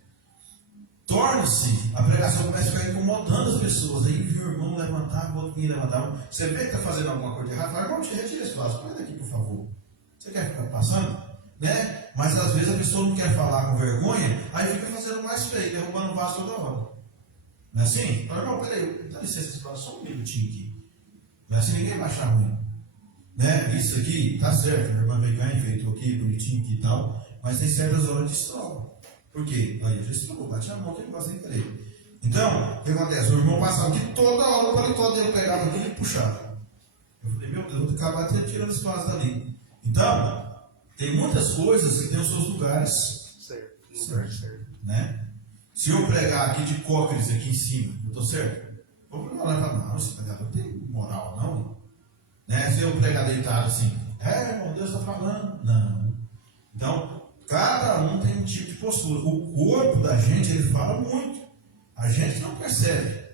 Torna-se, a pregação começa a ficar incomodando as pessoas. Aí viu o irmão levantar, o outro vinha levantar. Você vê que está fazendo alguma coisa errada, fala, irmão, retira esse vaso, põe daqui, por favor. Você quer ficar passando? Né? Mas às vezes a pessoa não quer falar com vergonha, aí fica fazendo mais feio, derrubando o vaso toda hora. Não é assim? Então, irmão, peraí, dá licença, só um minutinho aqui. Não é assim, ninguém vai achar ruim. Né? Isso aqui, tá certo, a irmã veio cá, enfeitou aqui, bonitinho aqui e tal, mas tem certas horas de estrova. Por quê? Aí já estrogou, bate na mão que ele gosta de querer. Então, o que acontece? O irmão passava aqui toda hora, o paletó dele pegava aqui e puxava. Eu falei, meu Deus, vou acabar tirando esse vaso dali. Então, tem muitas coisas que tem os seus lugares. Certo. Lugar certo. Né? Se eu pregar aqui de cócoras aqui em cima, eu estou certo? Vou pregar lá e falar, não, esse pregador não tem moral, não. Né? Se eu pregar deitado assim, irmão, Deus está falando. Não. Então, cada um tem um tipo de postura. O corpo da gente, ele fala muito. A gente não percebe.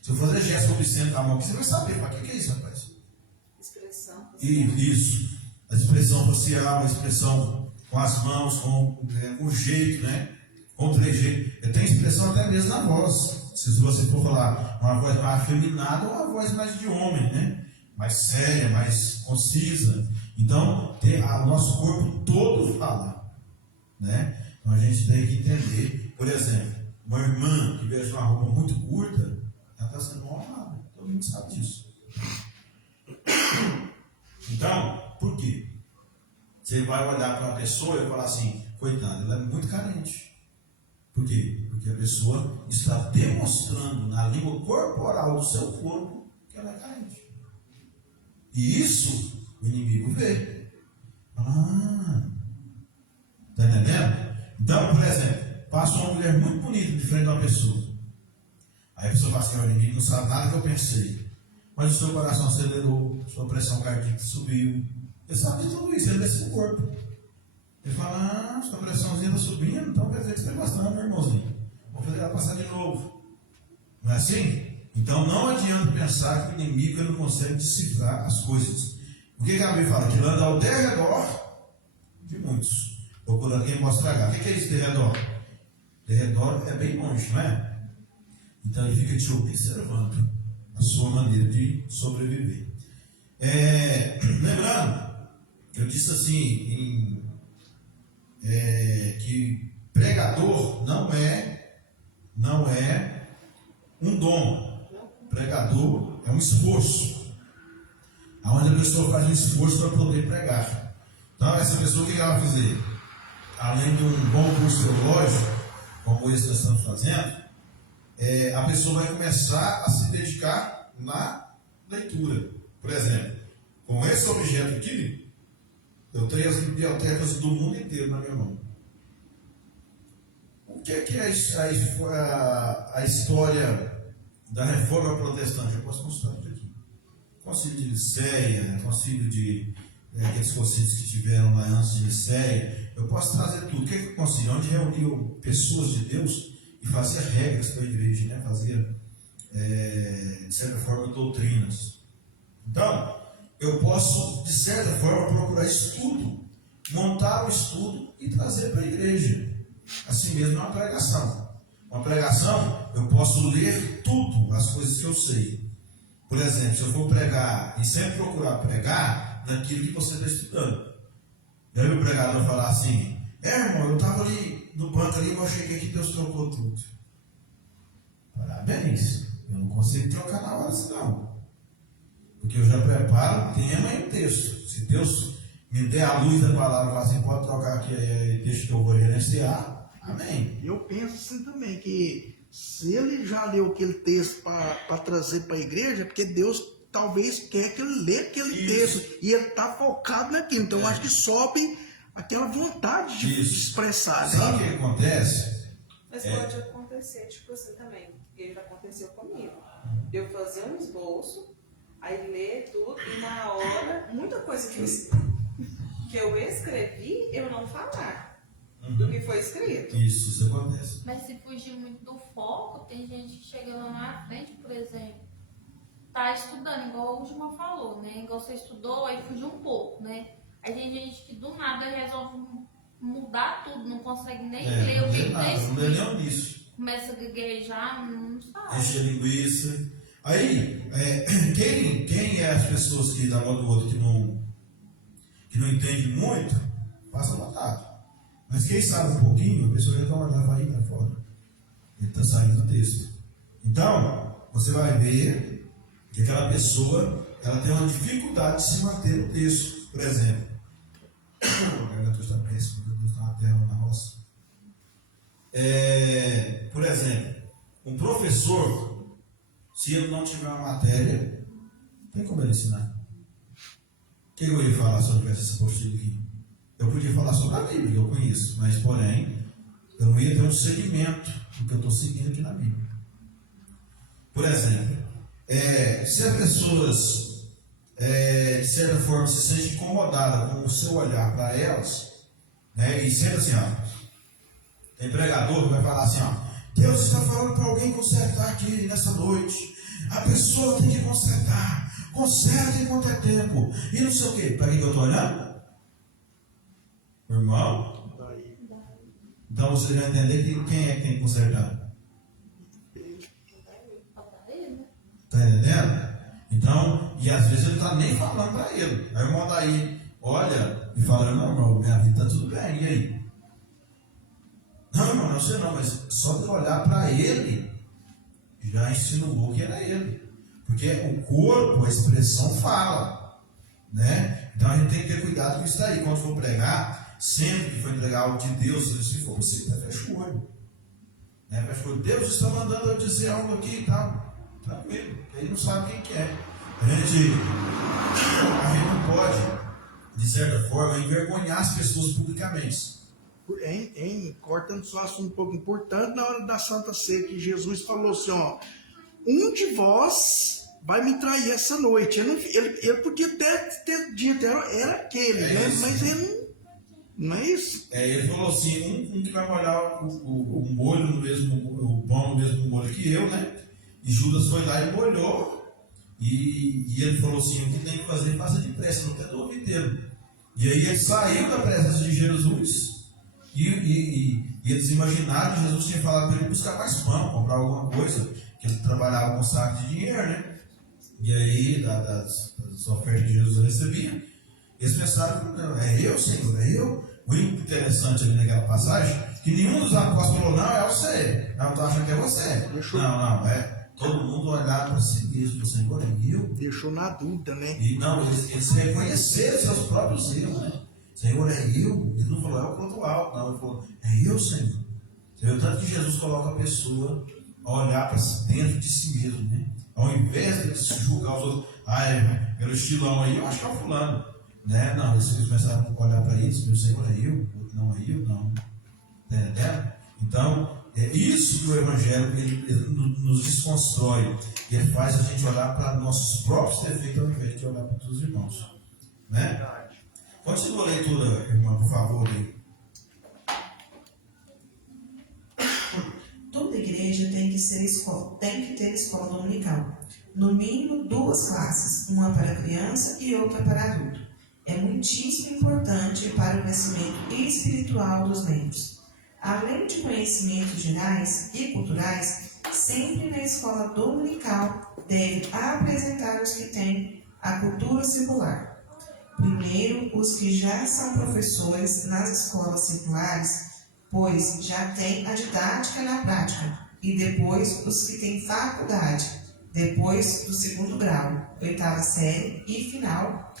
Se eu fazer gesto obsceno com a mão aqui, você vai saber. Mas o que é isso, rapaz? Expressão. Isso. A expressão facial, a expressão com as mãos, com o jeito, né? Com o trejeito. Tem expressão até mesmo na voz. Se você for falar uma voz mais afeminada ou uma voz mais de homem, né? Mais séria, mais concisa. Então, o nosso corpo todo fala. Né? Então a gente tem que entender. Por exemplo, uma irmã que veste uma roupa muito curta, ela está sendo mal amada. Todo mundo sabe disso. Então, por quê? Você vai olhar para uma pessoa e falar assim, coitada, ela é muito carente. Por quê? Porque a pessoa está demonstrando na língua corporal do seu corpo que ela é carente. E isso o inimigo vê. Está entendendo? Então, por exemplo, passa uma mulher muito bonita de frente a uma pessoa. Aí a pessoa fala assim, o inimigo não sabe nada que eu pensei. Mas o seu coração acelerou, sua pressão cardíaca subiu. Ele sabe de tudo isso, ele desce no corpo. Ele fala, sua pressãozinha está subindo, então quer dizer que você está gostando, meu irmãozinho. Vou fazer ela passar de novo. Não é assim? Então não adianta pensar que o inimigo não consegue decifrar as coisas. O que a Bíblia fala? Que ele anda ao derredor de muitos, procurando quem possa tragar. O que é isso, derredor? Derredor é bem longe, não é? Então ele fica te observando a sua maneira de sobreviver. Lembrando, eu disse assim, que pregador não é um dom. Pregador é um esforço, onde a pessoa faz um esforço para poder pregar. Então, essa pessoa, o que ela vai fazer? Além de um bom curso teológico, como esse que nós estamos fazendo, a pessoa vai começar a se dedicar na leitura. Por exemplo, com esse objeto aqui, eu tenho as bibliotecas do mundo inteiro na minha mão. O que é a história da reforma protestante? Eu posso mostrar isso aqui. Concílio de Nicéia, concílio de aqueles concílios que tiveram lá antes de Nicéia. Eu posso trazer tudo. O que é o concílio? Onde reuniu pessoas de Deus e fazia regras para a igreja, né? Fazia, de certa forma, doutrinas. Então, eu posso, de certa forma, procurar estudo, montar o estudo e trazer para a igreja. Assim mesmo é uma pregação. Uma pregação, eu posso ler tudo, as coisas que eu sei. Por exemplo, se eu for pregar, e sempre procurar pregar naquilo que você está estudando. Já viu o pregador falar assim: irmão, eu estava ali no banco ali, eu cheguei aqui, Deus trocou tudo. Parabéns, eu não consigo trocar na hora assim não. Porque eu já preparo o tema e o texto. Se Deus me der a luz da palavra e falar assim, pode trocar aqui, deixa que eu vou gerenciar. Amém. Eu penso assim também, que se ele já leu aquele texto para trazer para a igreja, é porque Deus talvez quer que ele lê aquele texto. E ele está focado naquilo. Então eu acho que sobe aquela vontade de expressar. Sabe o que acontece? Mas pode acontecer, tipo assim, também. E já aconteceu comigo. Eu fazer um esboço, aí ler tudo, e na hora, muita coisa que eu escrevi, eu não falar do que foi escrito. Isso acontece. Mas se fugir muito do foco, tem gente que chega lá na frente, por exemplo, tá estudando, igual o Gilmar falou, né? Igual você estudou, aí fugiu um pouco, né? Aí tem gente que do nada resolve mudar tudo, não consegue nem ler o que está escrito. Começa a gaguejar, não sabe. Enche a linguiça. Aí, quem é as pessoas que da mão do outro que não entende muito, passa batata. Mas quem sabe um pouquinho, a pessoa já está olhando para ir para fora. Ele está saindo do texto. Então, você vai ver que aquela pessoa, ela tem uma dificuldade de se manter no texto. Por exemplo, por exemplo, um professor, se ele não tiver uma matéria, tem como ele ensinar. O que eu ia falar sobre essa apostila aqui? Eu podia falar sobre a Bíblia, que eu conheço, mas porém, eu não ia ter um segmento do que eu estou seguindo aqui na Bíblia. Por exemplo, se as pessoas, de certa forma, se sentem incomodadas com o seu olhar para elas, né, e sempre assim, tem pregador que vai falar assim, Deus está falando para alguém consertar aqui nessa noite. A pessoa tem que consertar. Conserta enquanto é tempo. E não sei o quê. Para quem eu estou olhando? Meu irmão? Então você vai entender que quem é que tem que consertar? Está entendendo? Então, e às vezes ele não está nem falando para ele. Aí o irmão daí olha e fala, não, irmão, minha vida está tudo bem, e aí? Não, irmão, não sei não, mas só de olhar para ele, já insinuou que era ele. Porque o corpo, a expressão fala, né? Então a gente tem que ter cuidado com isso daí. Quando for pregar, sempre que for entregar algo de Deus, se for possível, fecha o olho. Né? Fecha o olho. Deus está mandando eu dizer algo aqui e tal. Tranquilo, porque ele não sabe quem que é. A gente não pode, de certa forma, envergonhar as pessoas publicamente. Cortando só assunto um pouco importante, na hora da Santa Ceia, que Jesus falou assim, um de vós vai me trair essa noite. Ele podia ter dito, era aquele, né? Isso. Mas ele não é isso. Ele falou assim, um que vai molhar o molho no mesmo, o pão no mesmo molho que eu, né? E Judas foi lá e molhou. E ele falou assim, o que tem que fazer, faça depressa, não tem dúvida inteiro. E aí ele saiu da presença de Jesus. E eles imaginaram que Jesus tinha falado para ele buscar mais pão, comprar alguma coisa, que ele trabalhava com saco de dinheiro, né? E aí, das ofertas que Jesus recebia, eles pensaram, é eu, Senhor, é eu. O interessante ali naquela passagem, que nenhum dos apóstolos falou, não, é você. Não, estou achando que é você. Não, todo mundo olhar para si mesmo, o Senhor é eu. Deixou na dúvida, né? E não, eles reconheceram seus próprios erros, né? Senhor, é eu. Ele não falou, é o ponto alto, não. Ele falou, é eu, Senhor. Você viu tanto que Jesus coloca a pessoa a olhar para dentro de si mesmo, né? Ao invés de se julgar os outros, pelo estilão aí, eu acho que é o fulano. Né? Não, eles começaram a olhar para isso, meu Senhor, é eu? Não, é eu, não. Tá entendendo? Então, é isso que o Evangelho ele nos desconstrói. Ele faz a gente olhar para nossos próprios defeitos ao invés de olhar para todos os irmãos. Né? Continua a leitura, irmão, por favor. Aí. Toda igreja tem que ter escola dominical. No mínimo 2 classes, uma para criança e outra para adulto. É muitíssimo importante para o crescimento espiritual dos membros. Além de conhecimentos gerais e culturais, sempre na escola dominical deve apresentar os que têm a cultura secular. Primeiro, os que já são professores nas escolas seculares, pois já têm a didática na prática, e depois os que têm faculdade, depois do 2º grau, 8ª série e final.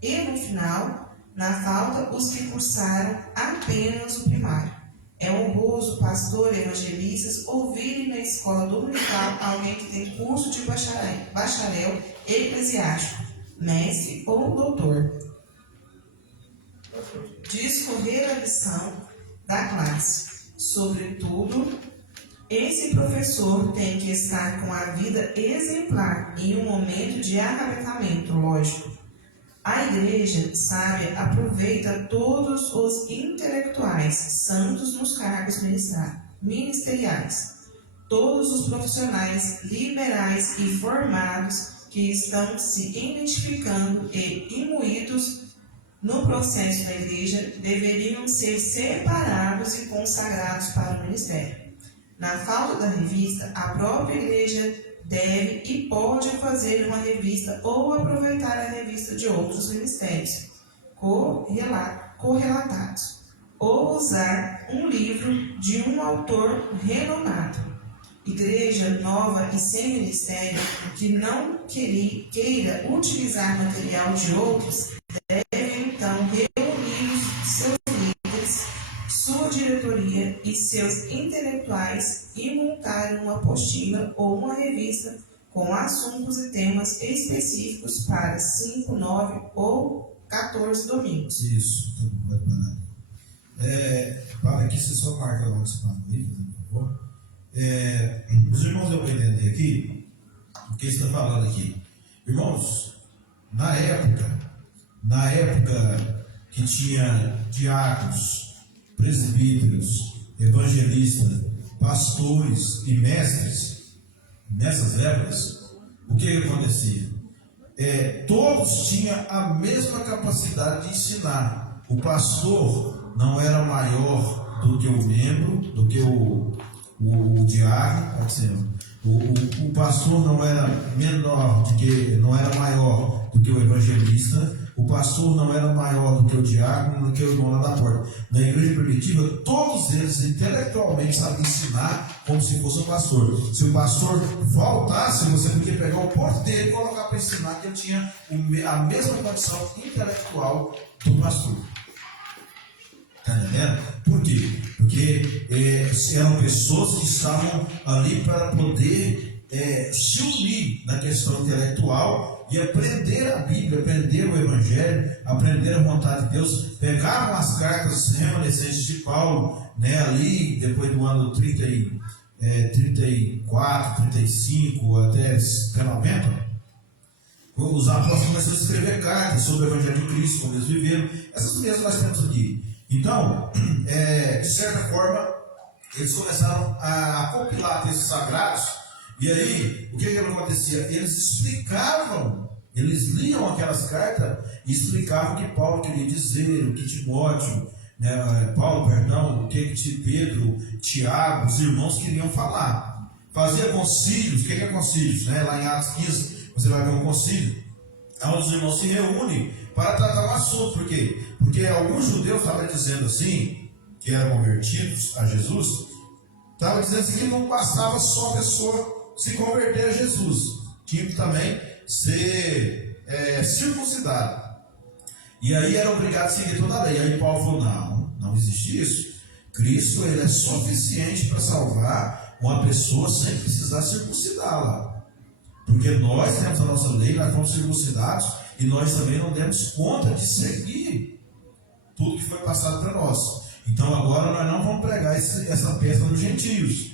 E no final, na falta, os que cursaram apenas o primário. É honroso, pastor e evangelistas, ouvirem na escola dominical alguém que tem curso de bacharel eclesiástico, mestre ou doutor. Discorrer a lição da classe. Sobretudo, esse professor tem que estar com a vida exemplar em um momento de arrebatamento, lógico. A igreja sábia aproveita todos os intelectuais, santos nos cargos ministeriais, todos os profissionais liberais e formados que estão se identificando e imbuídos no processo da igreja deveriam ser separados e consagrados para o ministério. Na falta da revista, a própria igreja deve e pode fazer uma revista ou aproveitar a revista de outros ministérios correlatados, ou usar um livro de um autor renomado. Igreja nova e sem ministério que não queira utilizar material de outros deve então reunir seus líderes, sua diretoria e seus intelectuais e montar uma apostila ou uma revista com assuntos e temas específicos para 5, 9 ou 14 domingos. Isso, tá bom, vai parar. Para aqui, você só marca logo esse palavra, por favor. Os irmãos deu para entender aqui o que está falando aqui. Irmãos, na época que tinha diáconos, presbíteros, evangelistas, pastores e mestres, nessas épocas, o que acontecia? Todos tinham a mesma capacidade de ensinar. O pastor não era maior do que o membro, do que o diácono, pode ser. O pastor não era não era maior do que o evangelista. O pastor não era maior do que o diácono, do que o irmão lá da porta. Na igreja primitiva, todos eles intelectualmente sabiam ensinar como se fosse um pastor. Se o pastor faltasse, você podia pegar o porte dele e colocar para ensinar que ele tinha a mesma condição intelectual do pastor. Está entendendo? Por quê? Porque eram pessoas que estavam ali para poder se unir na questão intelectual e aprender a Bíblia, aprender o Evangelho, aprender a vontade de Deus. Pegavam as cartas remanescentes de Paulo, né, ali depois do ano 34, 35 até 90. Os apóstolos começaram a escrever cartas sobre o Evangelho de Cristo, como eles viveram. Essas mesmas nós temos aqui. Então, de certa forma, eles começaram a compilar textos sagrados. E aí, o que acontecia? Eles explicavam, eles liam aquelas cartas e explicavam o que Paulo queria dizer, o que Timóteo, o que Pedro, Tiago, os irmãos queriam falar. Fazia concílios. O que é concílios? Lá em Atos 15, você vai ver um concílio, onde os irmãos se reúnem para tratar um assunto. Por quê? Porque alguns judeus estavam dizendo assim, que eram convertidos a Jesus, estavam dizendo assim, que não bastava só a pessoa se converter a Jesus, tinha que também ser circuncidado. E aí era obrigado a seguir toda a lei. Aí Paulo falou, não existe isso. Cristo, ele é suficiente para salvar uma pessoa sem precisar circuncidá-la. Porque nós temos a nossa lei, nós fomos circuncidados, e nós também não demos conta de seguir tudo que foi passado para nós. Então agora nós não vamos pregar essa peça nos gentios.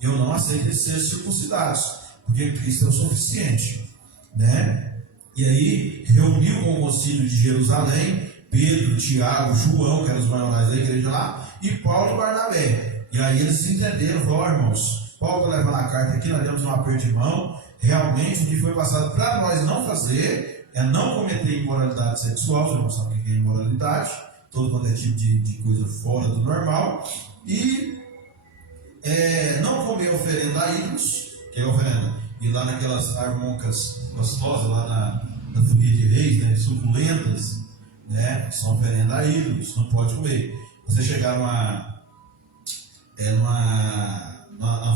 Eu não aceito eles serem circuncidados, porque Cristo é o suficiente, né? E aí reuniu com o concílio de Jerusalém Pedro, Tiago, João, que eram os maiorais da igreja lá, e Paulo e Barnabé. E aí eles se entenderam, falaram, irmãos, Paulo leva na carta aqui, nós demos um aperto de mão, realmente o que foi passado para nós não fazer é não cometer imoralidade sexual, você não sabe o que é imoralidade, todo quanto é tipo de coisa fora do normal, e não comer oferenda a ídolos, que é oferenda, e lá naquelas armoncas gostosas, lá na folia de reis, né, suculentas, né, são oferenda a ídolos, não pode comer. Você chegar numa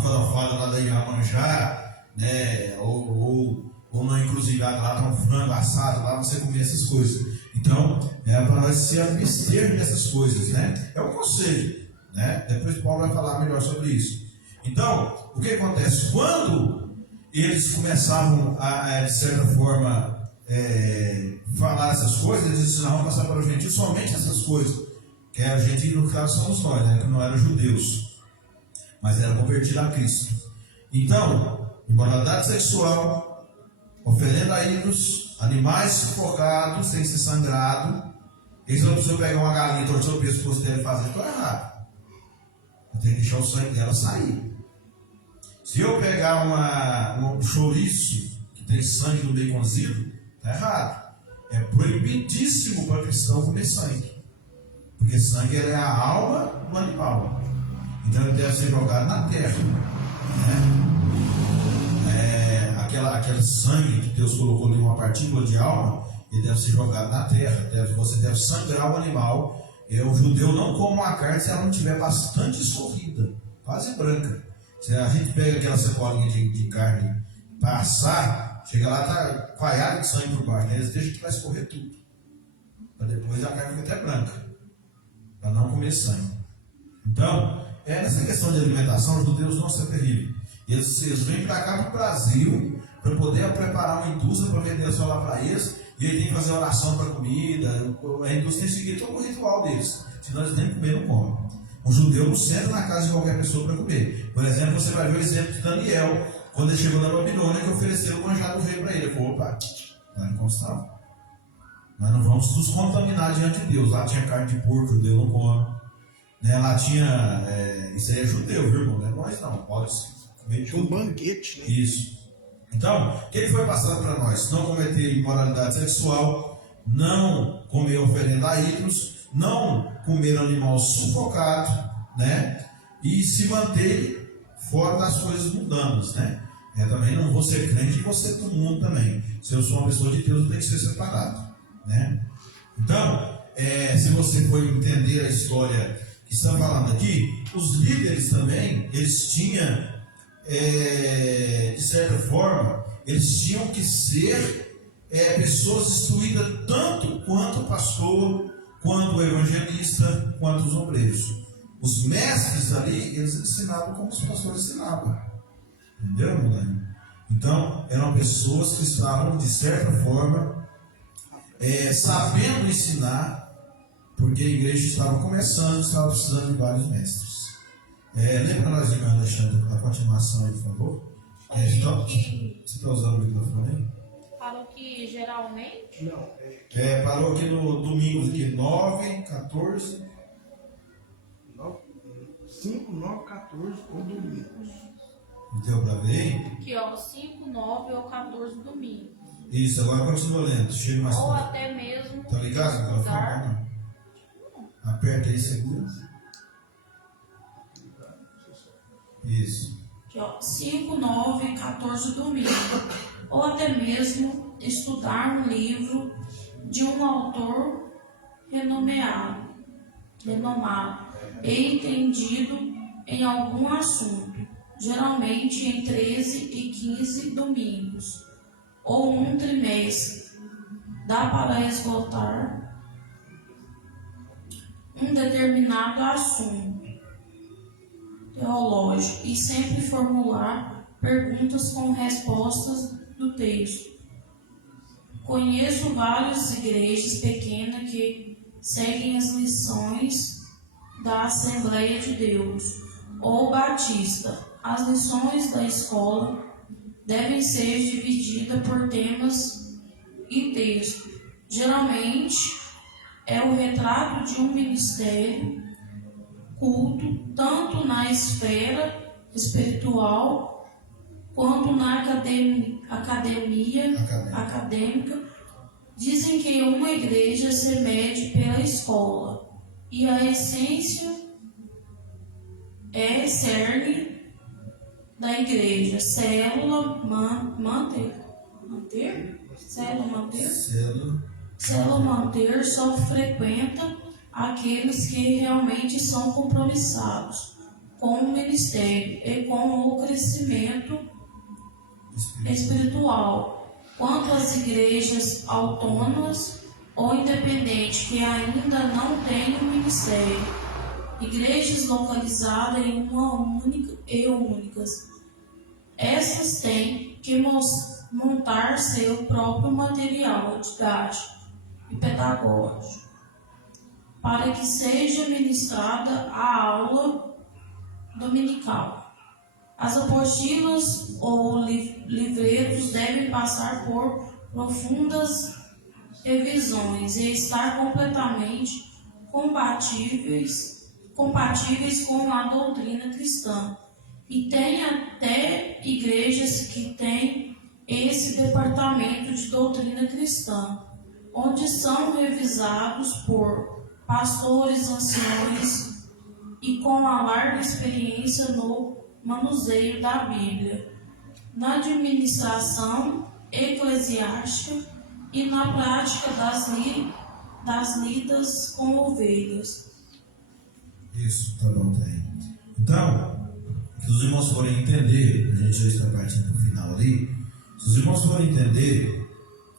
farofada lá da Iemanjá, né, ou numa encruzilhada lá, tá um frango assado lá, você comer essas coisas. Então, para nós se abster dessas coisas, né? É um conselho, né? Depois o Paulo vai falar melhor sobre isso. Então, o que acontece? Quando eles começavam a de certa forma, falar essas coisas, eles ensinavam a passar para os gentios somente essas coisas. Que era gentio, no caso somos nós, né? Que não eram judeus, mas eram convertidos a Cristo. Então, imoralidade sexual, oferenda a ídolos, animais sufocados, sem ser sangrado. E se a pessoa pegar uma galinha, torcer o pescoço dela e fazer, estou errado. Eu tenho que deixar o sangue dela sair. Se eu pegar um chouriço que tem sangue no meio cozido, está errado. É proibidíssimo para cristão comer sangue. Porque sangue é a alma do animal. Então ele deve ser jogado na terra. Né? Aquele sangue que Deus colocou ali, uma partícula de alma, ele deve ser jogado na terra. Você deve sangrar o animal. O judeu não come uma carne se ela não tiver bastante escorrida, quase branca. Se a gente pega aquela sacolinha de carne para assar, chega lá, está coalhado de sangue por baixo, né? Eles deixam que vai escorrer tudo, para depois a carne ficar até branca, para não comer sangue. Então, nessa questão de alimentação, os judeus não são terríveis. Eles vêm para cá, para o Brasil, para poder preparar uma indústria para vender só lá para eles, e ele tem que fazer oração para comida. A indústria tem que seguir todo o ritual deles, senão eles nem comer, não comem. Um judeu não senta na casa de qualquer pessoa para comer. Por exemplo, você vai ver o exemplo de Daniel, quando ele chegou na Babilônia, que ofereceram o manjar do rei para ele. Ele falou, opa, não constava. Nós não vamos nos contaminar diante de Deus. Lá tinha carne de porco, judeu não come. Né? Lá tinha, isso aí é judeu, viu, irmão? Não é nós não, pode comer Tinha um banquete, né? Isso. Então, o que foi passado para nós? Não cometer imoralidade sexual, não comer oferenda a ídolos, não comer animal sufocado, né? E se manter fora das coisas mundanas, né? Também não vou ser crente e vou ser do mundo também. Se eu sou uma pessoa de Deus, eu tenho que ser separado, né? Então, se você for entender a história que está falando aqui, os líderes também, eles tinham, de certa forma, eles tinham que ser pessoas instruídas tanto quanto o pastor, quanto o evangelista, quanto os obreiros. Os mestres ali, eles ensinavam como os pastores ensinavam. Entendeu, mulher? Então, eram pessoas que estavam, de certa forma, sabendo ensinar, porque a igreja estava começando, estava precisando de vários mestres. Lembra nós, irmão Alexandre, da continuação aí, por favor? Você está usando o microfone aí? Falou que geralmente. Não, parou aqui no domingo, aqui 9, 14. 5, 9, 14 ou domingo. Deu para ver? Aqui, ó, 5, 9 ou 14 domingo. Isso, agora continua lendo. Chega mais Ou forte. até mesmo. Tá ligado o microfone? Não. Aperta aí, segura. Isso. Aqui, ó, 5, 9, 14 domingo. Ou até mesmo estudar um livro de um autor renomado e entendido em algum assunto, geralmente em 13 e 15 domingos, ou um trimestre. Dá para esgotar um determinado assunto teológico e sempre formular perguntas com respostas do texto. Conheço várias igrejas pequenas que seguem as lições da Assembleia de Deus ou Batista. As lições da escola devem ser divididas por temas e texto. Geralmente é o retrato de um ministério, culto, tanto na esfera espiritual quanto na acadêmica. Dizem que uma igreja se mede pela escola e a essência é cerne da igreja. Célula manter só frequenta aqueles que realmente são compromissados com o ministério e com o crescimento espiritual. Quanto às igrejas autônomas ou independentes que ainda não têm um ministério, igrejas localizadas em únicas, essas têm que montar seu próprio material didático e pedagógico para que seja ministrada a aula dominical. As apostilas ou livretos devem passar por profundas revisões e estar completamente compatíveis com a doutrina cristã. E tem até igrejas que têm esse departamento de doutrina cristã, onde são revisados por pastores anciões e com a larga experiência no manuseio da Bíblia, na administração eclesiástica e na prática das lidas com ovelhas. Isso, tá bom, tá aí. Então, se os irmãos forem entender, a gente já está partindo para o final ali, se os irmãos forem entender,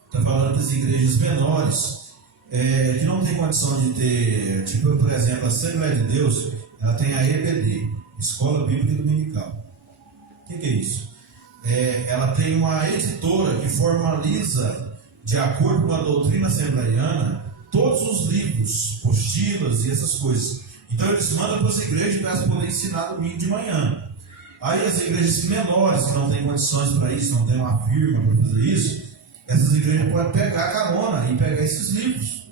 está falando das igrejas menores, que não tem condição de ter, tipo, por exemplo, a Assembleia de Deus, ela tem a EBD, Escola Bíblica Dominical. O que é isso? Ela tem uma editora que formaliza, de acordo com a doutrina assembleiana, todos os livros, apostilas e essas coisas. Então eles mandam para as igrejas para elas poderem ensinar domingo de manhã. Aí as igrejas menores, que não têm condições para isso, não têm uma firma para fazer isso, essas igrejas podem pegar carona e pegar esses livros.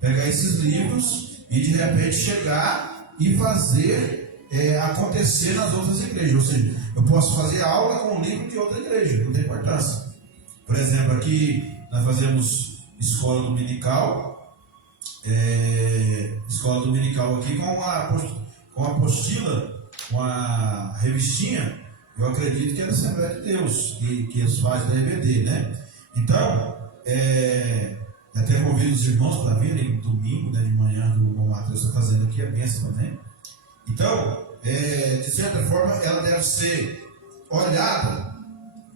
Pegar esses livros e de repente chegar e fazer acontecer nas outras igrejas. Ou seja, eu posso fazer aula com um livro de outra igreja, não tem importância. Por exemplo, aqui nós fazemos escola dominical aqui com a apostila, com a revistinha, eu acredito que é da Assembleia de Deus, que eles fazem da EBD, né? Então, até convido os irmãos para virem domingo, né, de manhã, o irmão Matheus está fazendo aqui a bênção também. Então, de certa forma, ela deve ser olhada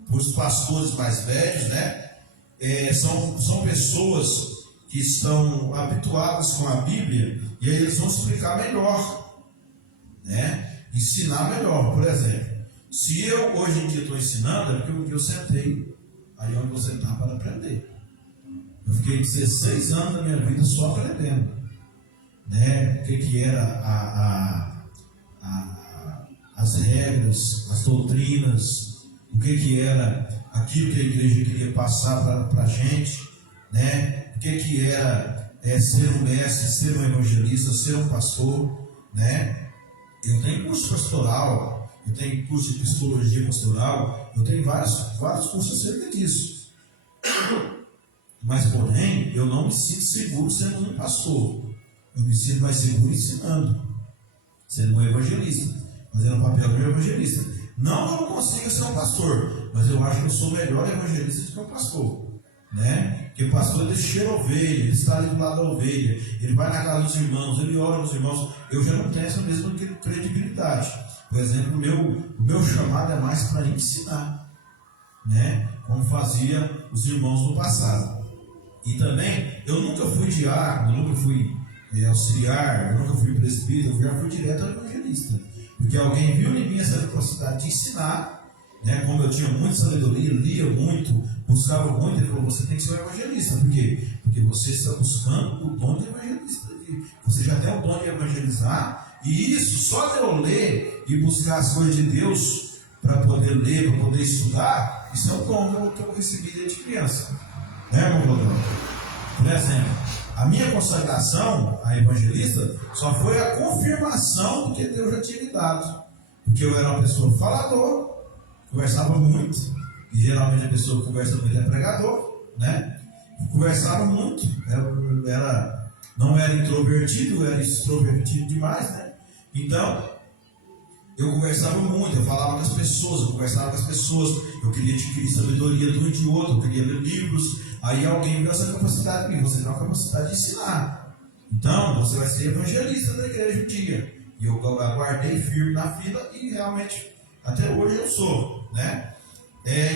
por os pastores mais velhos, né? São pessoas que estão habituadas com a Bíblia e aí eles vão explicar melhor, né? Ensinar melhor. Por exemplo, se eu hoje em dia estou ensinando, é porque um dia eu sentei aí onde você está para aprender. Eu fiquei 16 anos da minha vida só aprendendo, né? O que era as regras, as doutrinas, o que era aquilo que a igreja queria passar para a gente, né? O que era ser um mestre, ser um evangelista, ser um pastor, né? Eu tenho curso pastoral, eu tenho curso de psicologia pastoral, eu tenho vários cursos acerca disso. Mas, porém, eu não me sinto seguro sendo um pastor. Eu me sinto mais seguro ensinando, sendo um evangelista, fazendo o papel de um evangelista. Não que eu não consiga ser um pastor, mas eu acho que eu sou melhor evangelista do que o pastor, né? Porque o pastor, ele cheira a ovelha, ele está ali do lado da ovelha, ele vai na casa dos irmãos, ele ora nos irmãos. eu já não tenho essa mesma credibilidade. Por exemplo, o meu chamado é mais para ensinar, né? Como fazia os irmãos no passado. E também, eu nunca fui diácono, eu nunca fui auxiliar, eu nunca fui presbítero, eu já fui direto ao evangelista. Porque alguém viu em mim essa capacidade de ensinar, né? Como eu tinha muita sabedoria, lia muito, buscava muito, ele falou, você tem que ser um evangelista. Por quê? Porque você está buscando o dom de evangelista. Você já tem o dom de evangelizar, e isso, só de eu ler e buscar as coisas de Deus, para poder ler, para poder estudar, isso é um dom que eu recebi desde criança. Né, irmão Rodão? Por exemplo, a minha consagração a evangelista só foi a confirmação do que Deus já tinha me dado. Porque eu era uma pessoa falador, conversava muito, e geralmente a pessoa que conversa muito é pregador, né? Conversava muito, não era introvertido, era extrovertido demais, né? Então, eu conversava muito, eu falava com as pessoas, eu queria adquirir sabedoria de um e de outro, eu queria ler livros. Aí alguém viu essa capacidade em mim, você tem uma capacidade de ensinar. Então, você vai ser evangelista da igreja um dia. E eu aguardei firme na fila e realmente, até hoje eu sou, né?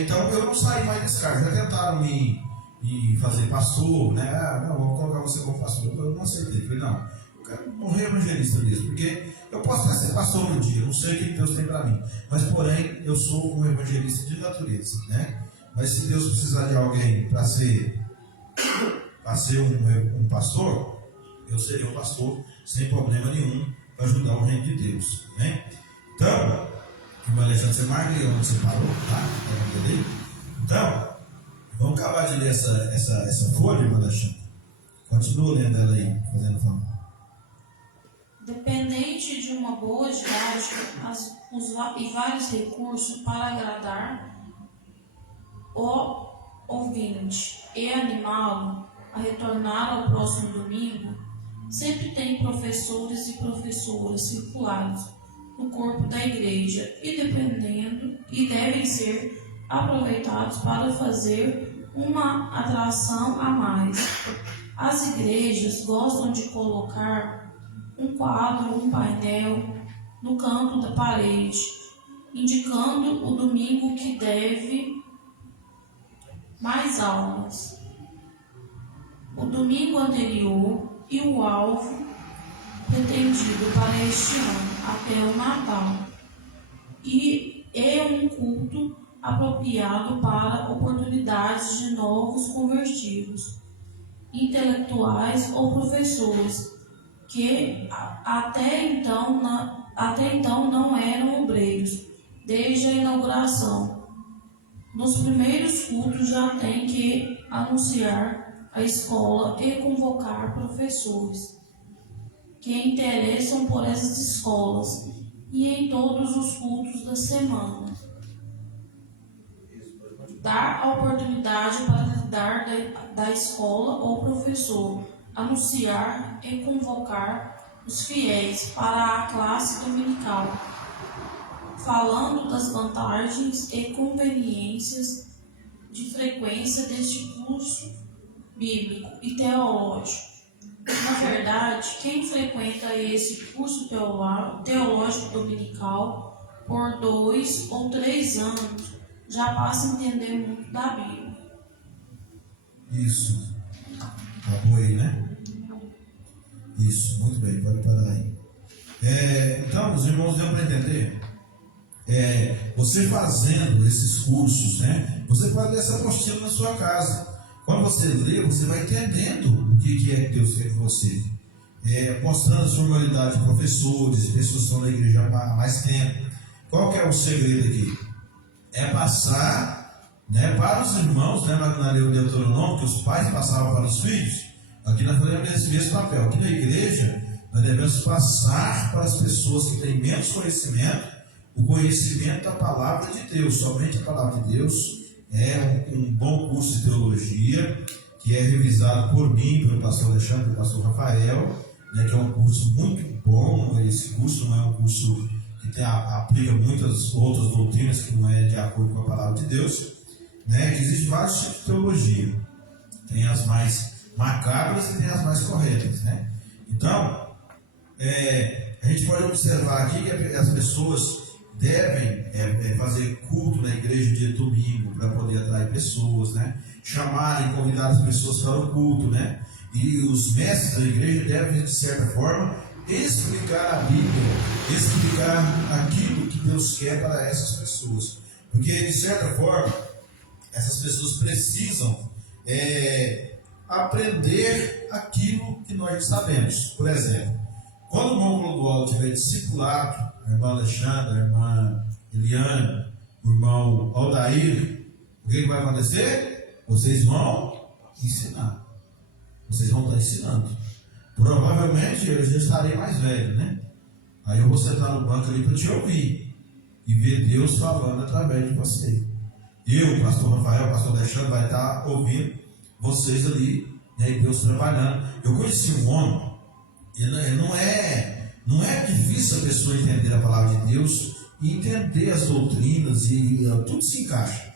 Então, eu não saí mais desse cargo. Já tentaram me fazer pastor, né? Não, vou colocar você como pastor. Eu não aceitei. Falei, não, eu quero morrer evangelista mesmo, porque eu posso até ser pastor um dia, eu não sei o que Deus tem para mim. Mas, porém, eu sou um evangelista de natureza, né? Mas se Deus precisar de alguém para ser um pastor, eu serei um pastor sem problema nenhum para ajudar o reino de Deus, né? Então, o Alexandre, você marca aí onde você parou, tá? Então, vamos acabar de ler essa folha, irmão Alexandre. Continua lendo ela aí, fazendo favor. Dependente de uma boa didática e vários recursos para agradar o ouvinte e animá-lo a retornar ao próximo domingo, sempre tem professores e professoras circulares no corpo da igreja e devem ser aproveitados para fazer uma atração a mais. As igrejas gostam de colocar um quadro, um painel no canto da parede, indicando o domingo que deve mais almas, o domingo anterior e o alvo pretendido para este ano, até o Natal, e é um culto apropriado para oportunidades de novos convertidos, intelectuais ou professores, que até então não eram obreiros, desde a inauguração. Nos primeiros cultos já tem que anunciar a escola e convocar professores que interessam por essas escolas e em todos os cultos da semana. Dar a oportunidade para lidar da escola ou professor, anunciar e convocar os fiéis para a classe dominical, falando das vantagens e conveniências de frequência deste curso bíblico e teológico. Na verdade, quem frequenta esse curso teológico dominical por 2 ou 3 anos já passa a entender muito da Bíblia. Isso. Acabou aí, né? Isso, muito bem, pode parar aí. Então, os irmãos deu para entender. Você fazendo esses cursos, né? Você pode ler essa apostila na sua casa. Quando você lê, você vai entendendo o que é que Deus quer de você. Mostrando a sua moralidade de professores, pessoas que estão na igreja há mais tempo. Qual que é o segredo aqui? É passar, né, para os irmãos, né, na lei do Deuteronômio, que os pais passavam para os filhos. Aqui nós fazemos esse mesmo papel. Aqui na igreja, nós devemos passar para as pessoas que têm menos conhecimento, o conhecimento da palavra de Deus. Somente a palavra de Deus é um bom curso de teologia, que é revisado por mim, pelo pastor Alexandre, pelo pastor Rafael, né, que é um curso muito bom. Esse curso não é um curso que aplica muitas outras doutrinas que não é de acordo com a palavra de Deus, né, que existe vários tipos de teologia. Tem as mais macabras e tem as mais corretas, né? Então, A gente pode observar aqui que as pessoas devem fazer culto na igreja dia de domingo para poder atrair pessoas, né? Chamar e convidar as pessoas para o culto, né? E os mestres da igreja devem, de certa forma, explicar a Bíblia, explicar aquilo que Deus quer para essas pessoas. Porque, de certa forma, essas pessoas precisam aprender aquilo que nós sabemos. Por exemplo, quando o irmão Clodoaldo tiver discipulado, a irmã Alexandra, a irmã Eliane, o irmão Aldair, o que vai acontecer? Vocês vão ensinar. Vocês vão estar ensinando. Provavelmente eu já estarei mais velho, né? Aí eu vou sentar no banco ali para te ouvir e ver Deus falando através de você. Eu, o pastor Rafael, o pastor Alexandre, vai estar ouvindo vocês ali, né? E Deus trabalhando. Eu conheci um homem, não é difícil a pessoa entender a palavra de Deus e entender as doutrinas e tudo se encaixa.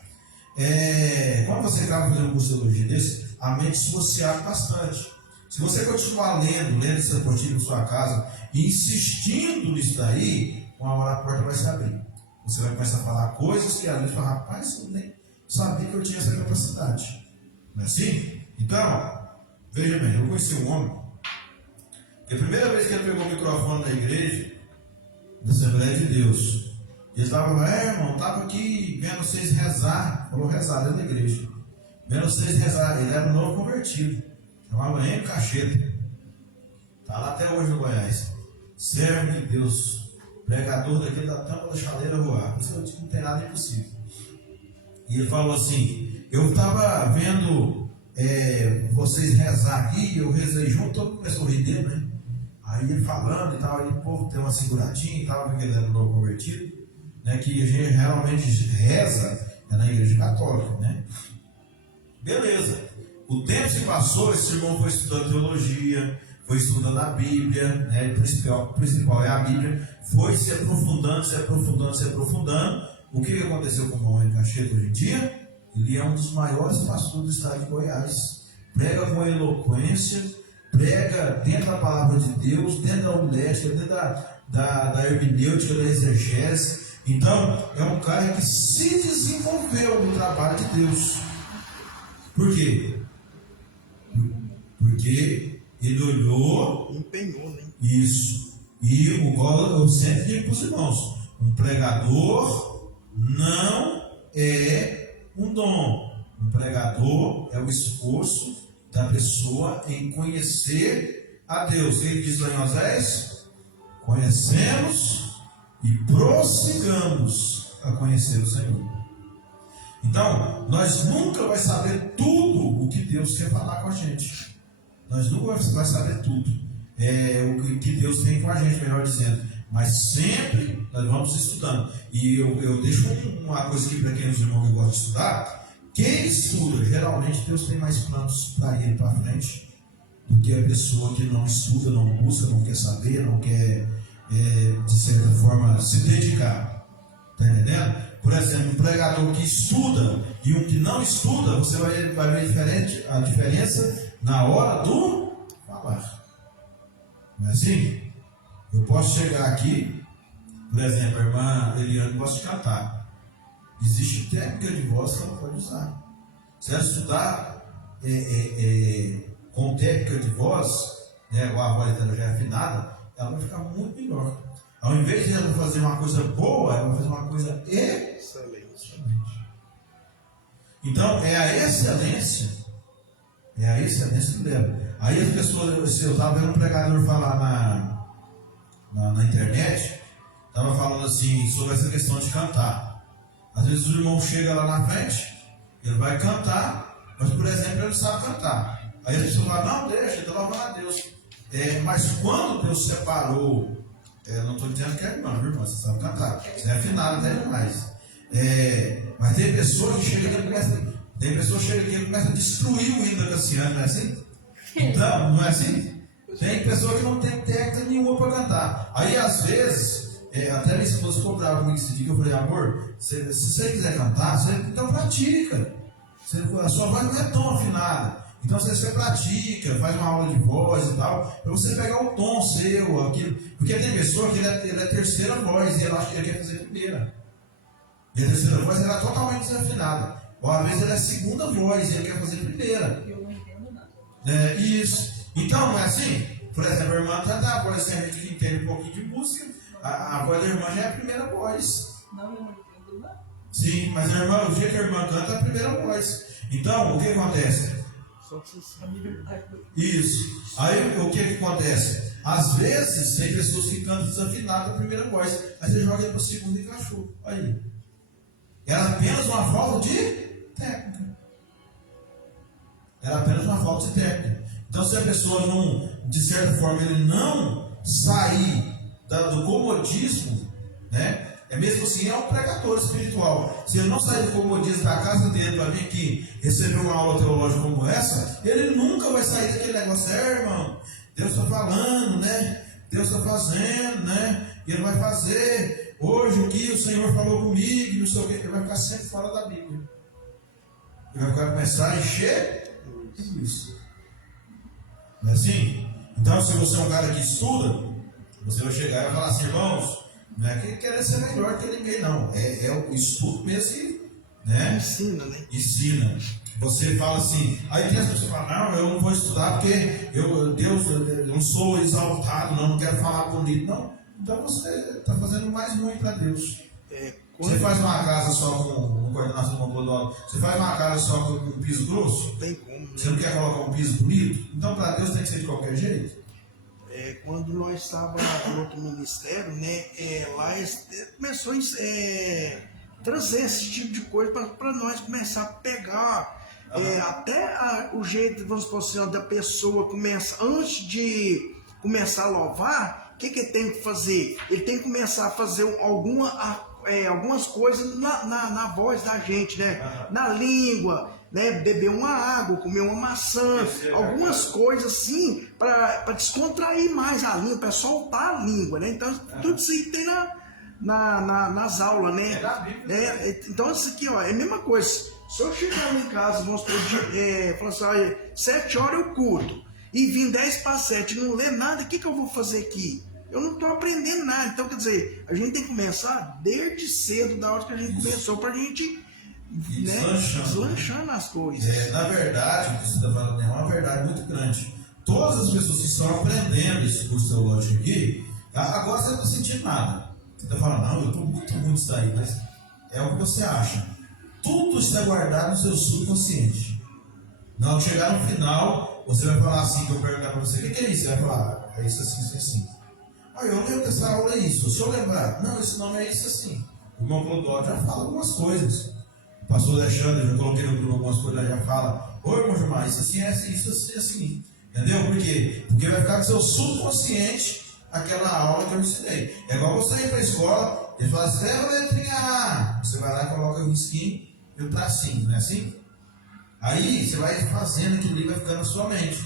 Quando você acaba fazendo um curso de teologia desse, a mente se você abre bastante. Se você continuar lendo esse apostila em sua casa e insistindo nisso daí, uma hora a porta vai se abrir. Você vai começar a falar coisas que a gente fala, rapaz, eu nem sabia que eu tinha essa capacidade. Não é assim? Então, veja bem, eu conheci um homem que a primeira vez que ele pegou o microfone na igreja, da Assembleia de Deus, ele estava lá, irmão, estava aqui vendo vocês rezar, falou rezar dentro da igreja, vendo vocês rezar, ele era um novo convertido, chamava Henrique Cacheta, está lá até hoje no Goiás, servo de Deus, pregador daquele da tampa da chaleira voar, por isso eu não tem nada impossível. E ele falou assim, eu estava vendo vocês rezar aqui, eu rezei junto, todo mundo começou a rir dele, né? Aí ele falando e tal, aí o povo tem uma seguradinha e tal, porque ele era um novo convertido, né? Que a gente realmente reza na igreja católica, né? Beleza. O tempo se passou, esse irmão foi estudando teologia, foi estudando a Bíblia, né? O principal é a Bíblia, foi se aprofundando. O que aconteceu com o irmão Henrique Cacheta hoje em dia? Ele é um dos maiores pastores do estado de Goiás, prega com eloquência, prega dentro da palavra de Deus, dentro da homilética, dentro da hermenêutica, da exegese. Então, é um cara que se desenvolveu no trabalho de Deus. Por quê? Porque ele olhou, empenhou, né? Isso. E igual eu sempre digo para os irmãos, um pregador não é um dom. Um pregador é o esforço da pessoa em conhecer a Deus. Ele diz lá em Oséias: conhecemos e prossigamos a conhecer o Senhor. Então, nós nunca vamos saber tudo o que Deus quer falar com a gente. Nós nunca vamos saber tudo o que Deus tem com a gente, melhor dizendo. Mas sempre nós vamos estudando. E eu deixo uma coisa aqui para quem os irmãos que gostam de estudar. Quem estuda, geralmente Deus tem mais planos para ele para frente do que a pessoa que não estuda, não busca, não quer saber, não quer, de certa forma, se dedicar. Está entendendo? Por exemplo, um pregador que estuda e um que não estuda, você vai ver a diferença na hora do falar. Não é assim? Eu posso chegar aqui, por exemplo, a irmã Eliane gosta de cantar. Existe técnica de voz que ela pode usar. Se ela estudar com técnica de voz, né, a voz dela já é afinada, ela vai ficar muito melhor. Ao invés de ela fazer uma coisa boa, ela vai fazer uma coisa excelente. Então, é a excelência que leva. Aí as pessoas, eu estava vendo um pregador falar na internet, estava falando assim sobre essa questão de cantar. Às vezes o irmão chega lá na frente, ele vai cantar, mas por exemplo ele não sabe cantar. Aí as pessoas falam, não, deixa, ele está louvando a Deus. Mas quando Deus separou, não estou dizendo que é irmão, irmão, você sabe cantar, você é afinado até demais. Mas tem pessoas que chegam aqui e começam a destruir o hino da Cassiane, não é assim? Então, não é assim? Tem pessoa que não tem técnica nenhuma para cantar. Aí às vezes, até minha esposa ficou brava comigo esse dia, que eu falei, amor, se você quiser cantar, então pratica. A sua voz não é tão afinada. Então você pratica, faz uma aula de voz e tal, para você pegar o tom seu, aquilo. Porque tem pessoa que ele é terceira voz e ele acha que ele quer fazer primeira. E a terceira voz ela é totalmente desafinada. Ou às vezes ele é segunda voz e ele quer fazer primeira. Eu não entendo nada. Isso. Então, não é assim? Por exemplo, a irmã canta a voz, a gente entende um pouquinho de música, a voz da irmã já é a primeira voz. Não, eu não entendo nada. Sim, mas a irmã, o dia que a irmã canta é a primeira voz. Então, o que acontece? Isso. Aí, o que acontece? Às vezes, tem pessoas que cantam desafinadas a primeira voz, aí você joga para a segunda e encaixou. Aí. Era apenas uma falta de técnica. Era apenas uma falta de técnica. Então, se a pessoa não, de certa forma, ele não sair do comodismo, né? É mesmo assim, é um pregador espiritual. Se ele não sair do comodismo da casa dele para vir aqui receber uma aula teológica como essa, ele nunca vai sair daquele negócio, irmão, Deus está falando, né? Deus está fazendo, né? E ele vai fazer. Hoje o que o Senhor falou comigo, não sei o que, ele vai ficar sempre fora da Bíblia. Ele vai começar a encher isso. Não é assim? Então, se você é um cara que estuda, você vai chegar e vai falar assim, irmãos, não é que querer ser melhor que ninguém, não. É o estudo mesmo que, né? Ensina, né? Ensina. Você fala assim, aí tem as pessoas que falam, não, eu não vou estudar porque eu não sou exaltado, não quero falar bonito, não. Então você está fazendo mais ruim para Deus. Você faz uma casa só com coordenação computadoral, você faz uma casa só com um piso grosso? Tem como. Né? Você não quer colocar um piso bonito? Então para Deus tem que ser de qualquer jeito. Quando nós estávamos no outro ministério, né, lá começou a trazer esse tipo de coisa para nós começar a pegar até o jeito, vamos supor assim, da pessoa começa, antes de começar a louvar, o que ele tem que fazer? Ele tem que começar a fazer algumas coisas na voz da gente, né? Na língua, né? Beber uma água, comer uma maçã, algumas coisas assim, para descontrair mais a língua, para soltar a língua, né? Então, tudo isso aí tem nas aulas, né? Então, isso aqui, ó, é a mesma coisa. Se eu chegar em casa, vamos falar assim, 7 horas eu culto, e vim 10 para 7 e não ler nada, o que eu vou fazer aqui? Eu não estou aprendendo nada. Então, quer dizer, a gente tem que começar desde cedo, da hora que a gente começou, para a gente deslanchando as coisas. Na verdade, o que você está falando é uma verdade muito grande. Todas as pessoas que estão aprendendo esse curso teológico aqui, agora você não está sentindo nada. Você está falando, não, eu estou muito ruim disso aí, mas é o que você acha. Tudo está guardado no seu subconsciente. Na hora que chegar no final, você vai falar assim, que eu perguntar para você, o que é isso? Você vai falar, é isso assim, isso assim. Eu lembro dessa aula, é isso. Se eu lembrar, não, esse nome é isso assim. O irmão Clodoaldo já fala algumas coisas. O pastor Alexandre, já coloquei no grupo algumas coisas, já fala, ô irmão Gilmar, isso assim é assim, isso assim é assim. Entendeu? Por quê? Porque vai ficar no seu subconsciente aquela aula que eu ensinei. É igual você ir para a escola, ele fala assim, leva a letrinha A. Você vai lá e coloca o risquinho e o tracinho, não é assim? Aí você vai fazendo aquilo ali, vai ficando na sua mente.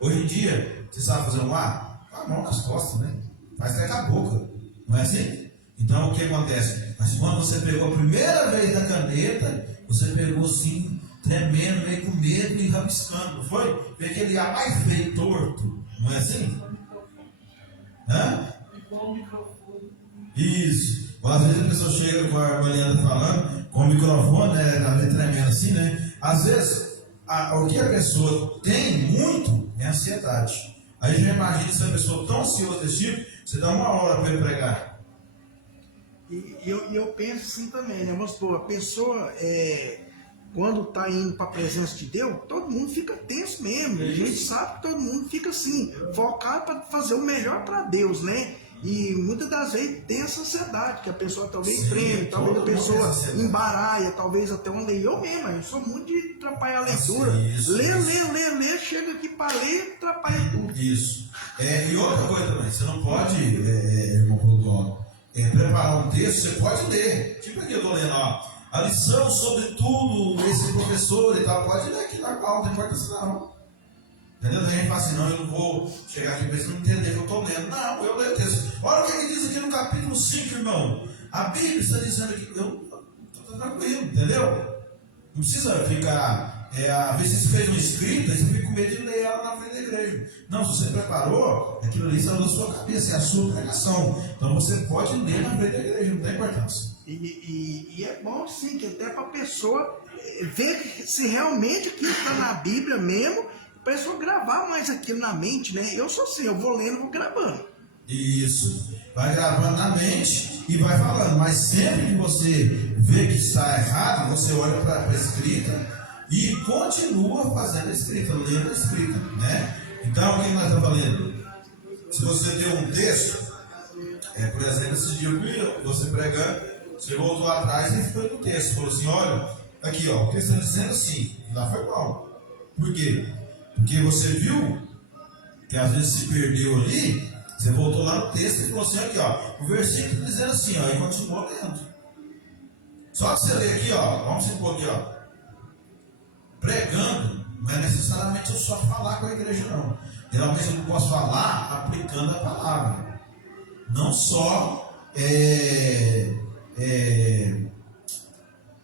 Hoje em dia, você sabe fazer um A? A mão nas costas, né? Faz até com a boca, não é assim? Então o que acontece? Mas quando você pegou a primeira vez na caneta, você pegou assim, tremendo, meio com medo e rabiscando, não foi? Fez aquele ar mais feio, torto, não é assim? Igual o microfone. Isso. Às vezes a pessoa chega com a Mariana falando, com o microfone, né? Tremendo assim, né? Às vezes, o que a pessoa tem muito é ansiedade. Aí já imagina se a pessoa tão ansiosa desse tipo, você dá uma hora para ele pregar. E eu penso assim também, né? Vamos supor, a pessoa, quando está indo para a presença de Deus, todo mundo fica tenso mesmo. A gente sabe que todo mundo fica assim, focado para fazer o melhor para Deus, né? E muitas das vezes tem essa ansiedade, que a pessoa talvez treme, talvez a pessoa embaraia, talvez até onde eu mesmo, eu sou muito de atrapalhar a leitura. Ler, chega aqui para ler, atrapalha tudo. Isso. E outra coisa também, você não pode, irmão Clodoaldo, preparar um texto, você pode ler. Tipo aqui eu estou lendo, ó, a lição sobre tudo, esse professor e tal, pode ler aqui normal, não tem importância não. Entendeu? A gente fala assim, não, eu não vou chegar aqui pensando, não entender que eu estou lendo. Não, eu leio o texto. Olha o que ele diz aqui no capítulo 5, irmão. A Bíblia está dizendo que eu estou tranquilo, entendeu? Não precisa ficar às vezes você fez uma escrita e você fica com medo de ler ela na frente da igreja. Não, se você preparou, aquilo ali está na sua cabeça, é a sua pregação. Então você pode ler na frente da igreja, não tem importância. E é bom sim, que até para a pessoa ver se realmente aquilo está na Bíblia mesmo, para a pessoa gravar mais aquilo na mente, né? Eu sou assim, eu vou lendo, vou gravando. Isso, vai gravando na mente e vai falando, mas sempre que você vê que está errado, você olha para a escrita e continua fazendo a escrita, lendo a escrita, né? Então, o que nós estamos falando? Se você tem um texto, por exemplo, esse dia você pregando, você voltou atrás e foi no texto, falou assim, olha, aqui ó, o texto está dizendo assim, lá foi mal. Por quê? Porque você viu que às vezes se perdeu ali, você voltou lá no texto e falou assim, aqui ó, o versículo está dizendo assim, ó, e continuou lendo. Só que você lê aqui, ó, vamos supor aqui, ó, pregando, não é necessariamente eu só falar com a igreja, não. Geralmente eu não posso falar aplicando a palavra. Não só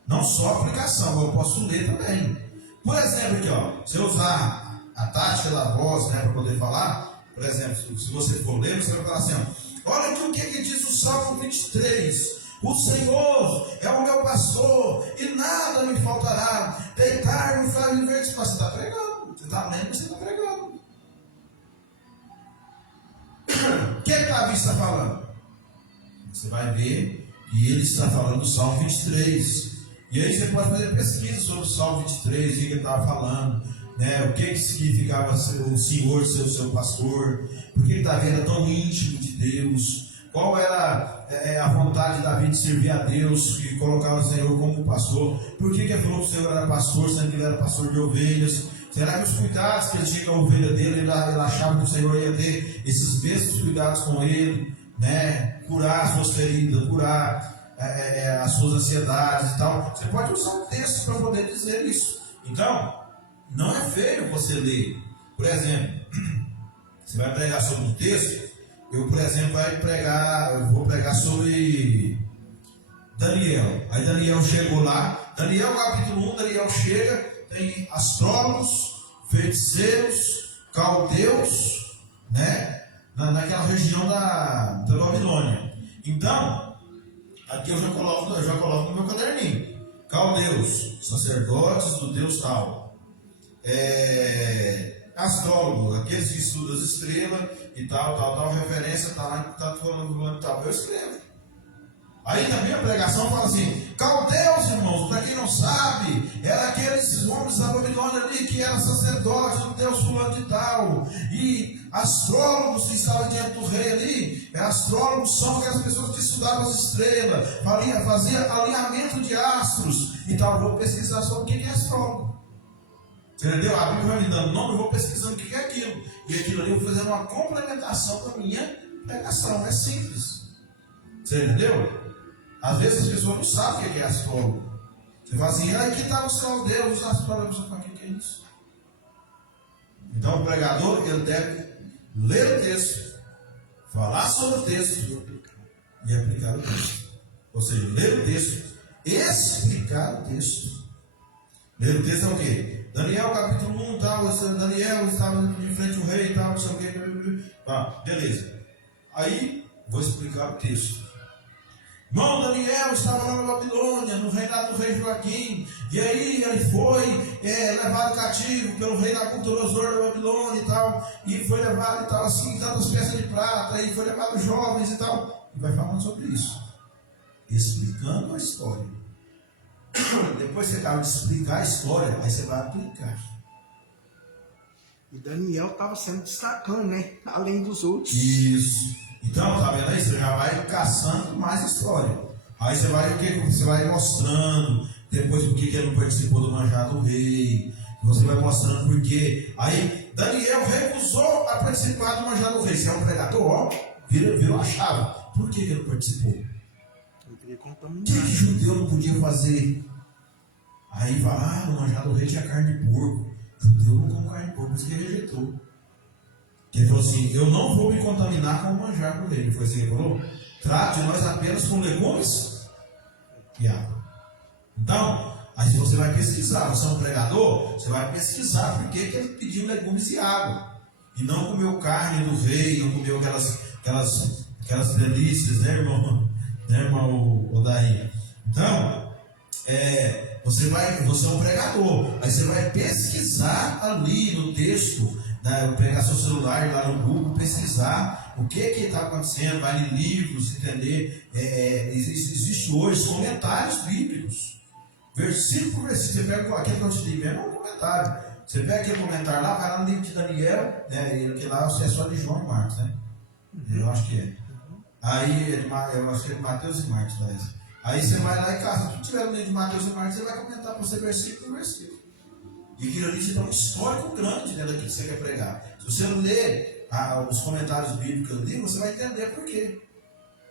não só a aplicação, eu posso ler também. Por exemplo, aqui, ó, se eu usar a tática da voz, né, para poder falar, por exemplo, se você for ler, você vai falar assim, ó, olha aqui o que diz o Salmo 23. O Senhor é o meu pastor e nada me faltará. Deitar no favo verde. Você está pregando, você está lendo, você está pregando. O que Davi está falando? Você vai ver que ele está falando do Salmo 23. E aí você pode fazer pesquisa sobre o Salmo 23, o que ele estava falando, né? O que significava o Senhor ser o seu pastor, porque ele Davi era tão íntimo de Deus, qual era a vontade de Davi de servir a Deus e colocar o Senhor como pastor, por que ele falou que o Senhor era pastor, sendo que ele era pastor de ovelhas. Será que os cuidados que ele tinha com a ovelha dele, ele achava que o Senhor ia ter esses mesmos cuidados com ele, né? Curar as suas feridas, curar as suas ansiedades e tal. Você pode usar um texto para poder dizer isso. Então, não é feio você ler. Por exemplo, você vai pregar sobre um texto. Eu, por exemplo, vou pregar sobre Daniel. Aí Daniel chegou lá. Daniel, capítulo 1, Daniel chega, tem astrólogos, feiticeiros, caldeus, né? Naquela região da Babilônia. Então, aqui eu já coloco no meu caderninho. Caldeus, sacerdotes do Deus tal. Astrólogo, aqueles que estudam as estrelas e tal, referência, tá lá, tá falando tal. Eu escrevo. Aí na minha pregação fala assim, caldeus, irmãos, para quem não sabe, eram aqueles homens da Babilônia ali que eram sacerdotes do Deus fulano de tal. E astrólogos que estavam diante do rei ali, astrólogos são aquelas pessoas que estudavam as estrelas, faziam alinhamento de astros e tal. Eu vou pesquisar sobre o que é astrólogo. Você entendeu? A Bíblia vai me dando nome, eu vou pesquisando o que é aquilo. E aquilo ali eu vou fazendo uma complementação para a minha pregação. É simples. Você entendeu? Às vezes as pessoas não sabem o que é astrólogo. Você fala assim, aqui está os caldeus, os astrólogos. Você fala, o que é isso? Então o pregador, ele deve ler o texto, falar sobre o texto e aplicar o texto. Ou seja, ler o texto, explicar o texto. Ler o texto é o quê? Daniel capítulo 1, tal, Daniel estava de frente ao rei e tal, não sei o que, beleza. Aí, vou explicar o texto. Irmão, Daniel estava lá na Babilônia, no reinado do rei Joaquim, e aí ele foi levado cativo pelo rei Nabucodonosor da Babilônia e tal, e foi levado e tal, assim, tantas peças de prata, e foi levado jovens e tal, e vai falando sobre isso, explicando a história. Depois você acaba de explicar a história, aí você vai aplicar. E Daniel estava sendo destacando, né? Além dos outros. Isso. Então, tá vendo aí? Você já vai caçando mais história. Aí você vai mostrando depois por que ele não participou do manjar do rei. Você vai mostrando por quê. Aí Daniel recusou a participar do manjar do rei. Se é um pregador, ó, virou a chave. Por que ele não participou? O que judeu não podia fazer? Aí vai, no manjar do rei tinha carne de porco. Judeu não come carne de porco, por isso que ele rejeitou. Ele falou assim, eu não vou me contaminar com o manjar do rei. Ele foi assim, ele falou, trate nós apenas com legumes e água. Então, Aí se você vai pesquisar, você é um pregador, você vai pesquisar por que ele pediu legumes e água. E não comeu carne do rei, não comeu aquelas delícias, né, irmão? Né, irmão Odaí? Então, você é um pregador, aí você vai pesquisar ali no texto, né, pegar seu celular lá no Google, pesquisar o que está acontecendo, vai em livros, entender. Existe hoje comentários bíblicos, versículo por versículo. Você pega aquele que eu te digo, é um comentário. Você pega aquele comentário lá, vai lá no livro de Daniel, né, que lá é só de João e Marcos, né? Eu acho que é. Aí, eu acho que é de Mateus e Marcos, tá? Aí você vai lá em casa, se tu tiver no livro de Mateus e Marcos, você vai comentar para você versículo por versículo. E aquilo ali te dá um histórico grande, né, daquilo que você quer pregar. Se você não ler os comentários bíblicos ali, você vai entender por quê.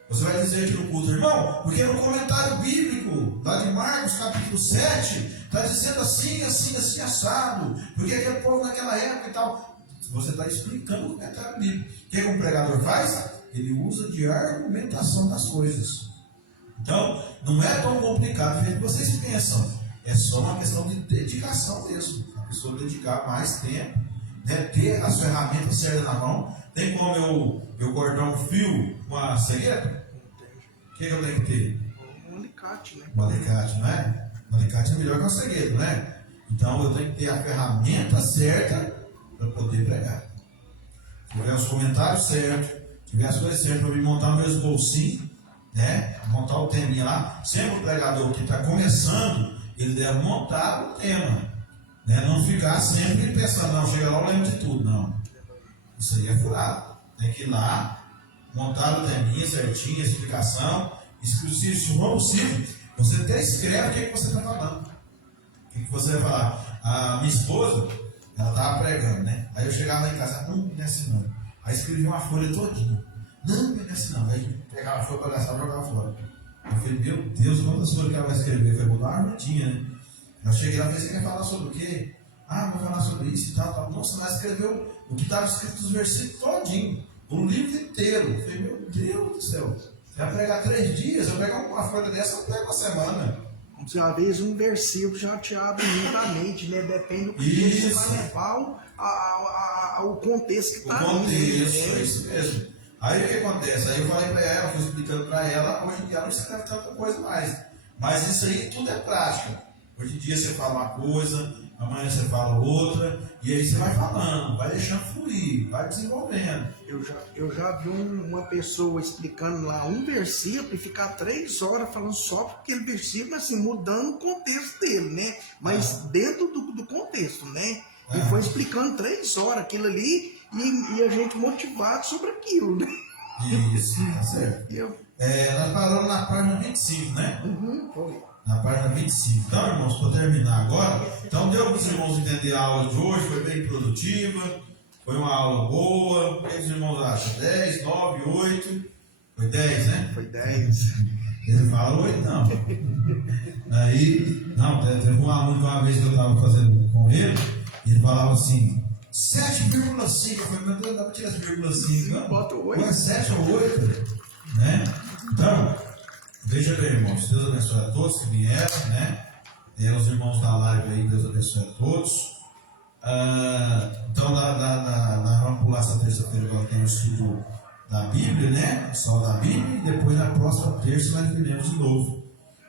Você vai dizer aqui no culto, irmão, porque no comentário bíblico, lá de Marcos, capítulo 7, está dizendo assim, assim, assim, assado, porque aquele povo naquela época e tal. Você está explicando o comentário bíblico. O que um pregador faz? Ele usa de argumentação das coisas. Então, não é tão complicado do jeito que vocês pensam. É só uma questão de dedicação mesmo. A pessoa dedicar mais tempo, né, ter as ferramentas certas na mão. Tem como eu cortar um fio com a cegueta? O que eu tenho que ter? Um alicate, né? Um alicate, não é? Um alicate é melhor que uma cegueta, não é? Então eu tenho que ter a ferramenta certa para poder pregar. Se tiver os comentários certos, tiver as coisas certas para me montar no mesmo bolsinho, né? Montar o teminha lá. Sempre o pregador que está começando, ele deve montar o tema, né? Não ficar sempre pensando, não, chega lá eu lembro de tudo, não. Isso aí é furado. Tem que ir lá, montar o teminha certinho, a explicação. Se for possível, você até escreve o que, é que você está falando. O que, é que você vai falar? A minha esposa, ela estava pregando, né? Aí eu chegava lá em casa, não me desce não. Aí escrevi uma folha todinha. Não me desce não. Aí pegava a folha para gastar e jogava fora. Eu falei, meu Deus, quantas folhas que ela vai escrever? Eu falei, vou dar uma notinha, né? Eu cheguei lá e falei, você quer falar sobre o quê? Ah, vou falar sobre isso e tal. Nossa, ela escreveu o que estava escrito nos versículos todinho. O livro inteiro. Eu falei, meu Deus do céu. Você vai pregar 3 dias, eu pegar uma folha dessa, eu pego uma semana. Às vezes um versículo já te abre muito a mente, né? Depende do que você vai levar o contexto que está ali. O contexto, é isso mesmo. Aí o que acontece? Aí eu falei para ela, fui explicando para ela, hoje em dia ela não escreve tanta coisa mais. Mas isso aí tudo é prática. Hoje em dia você fala uma coisa, amanhã você fala outra, e aí você vai falando, vai deixando fluir, vai desenvolvendo. Eu já vi uma pessoa explicando lá um versículo e ficar 3 horas falando só aquele versículo, assim, mudando o contexto dele, né? Mas dentro do contexto, né? E foi explicando 3 horas aquilo ali e a gente motivado sobre aquilo, né? Isso, tá certo. Nós paramos na página 25, né? Foi. Na página 25. Então, irmãos, para terminar agora, então deu para os irmãos entender a aula de hoje, foi bem produtiva, foi uma aula boa. O que os irmãos acham? 10, 9, 8, foi 10, né? Foi 10. Ele fala 8, não. Aí, não, teve um aluno que uma vez que eu estava fazendo com ele, ele falava assim, 7,5. Eu falei, meu Deus, dá para tirar 7,5, não? Bota 8. Ou é 7 ou 8, né? Então, veja bem, irmãos, Deus abençoe a todos que vieram, né? E os irmãos da live aí, Deus abençoe a todos. Então, vamos pular essa terça-feira, agora tem o estudo da Bíblia, né? Só da Bíblia, e depois na próxima terça nós viremos de novo.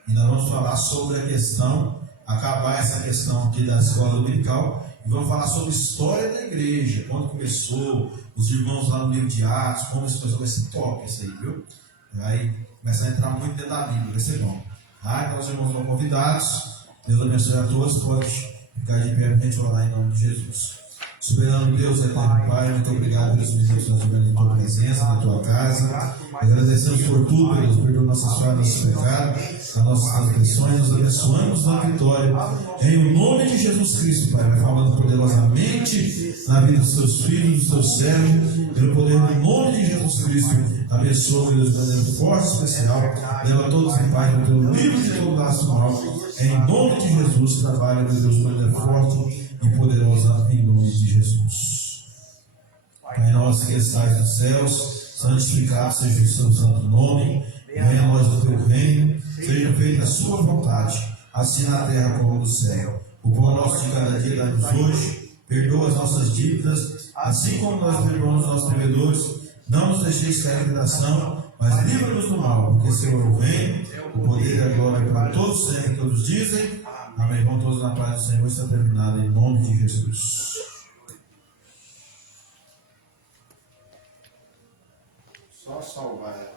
E nós vamos falar sobre a questão, acabar essa questão aqui da escola dominical, e vamos falar sobre a história da igreja, quando começou, os irmãos lá no livro de Atos, como isso começou, vai ser top isso aí, viu? Aí começar a entrar muito dentro da Bíblia, vai ser bom. Então os irmãos estão convidados, Deus abençoe a todos, pode ficar de pé para a gente orar em nome de Jesus. Soberano Deus, eterno Pai, muito obrigado pelos minutos que nós tivemos em tua presença, na tua casa. Agradecemos por tudo, Deus, perdoa nossas falhas, nossos pecados, as nossas transgressões, nos abençoamos na vitória. Em o nome de Jesus Cristo, Pai, vai falando poderosamente na vida dos teus filhos, dos teus servos, pelo poder do nome de Jesus Cristo. Abençoa, Deus, de maneira forte e especial. Leva todos em paz, no teu livro de todo laço mal. Em nome de Jesus, trabalha, meu Deus, de maneira forte e poderosa, em nome de Jesus. Pai nosso que estais nos céus, santificado seja o seu santo nome. Venha a nós o teu reino, seja feita a sua vontade, assim na terra como no céu. O pão nosso de cada dia dá-nos hoje, perdoa as nossas dívidas, assim como nós perdoamos os nossos devedores. Não nos deixeis cair em tentação, mas livra-nos do mal, porque Senhor é o reino, o poder e a glória para todos sempre, todos dizem. Amém. Vão todos na paz do Senhor. Está terminado em nome de Jesus. Só salvar ela.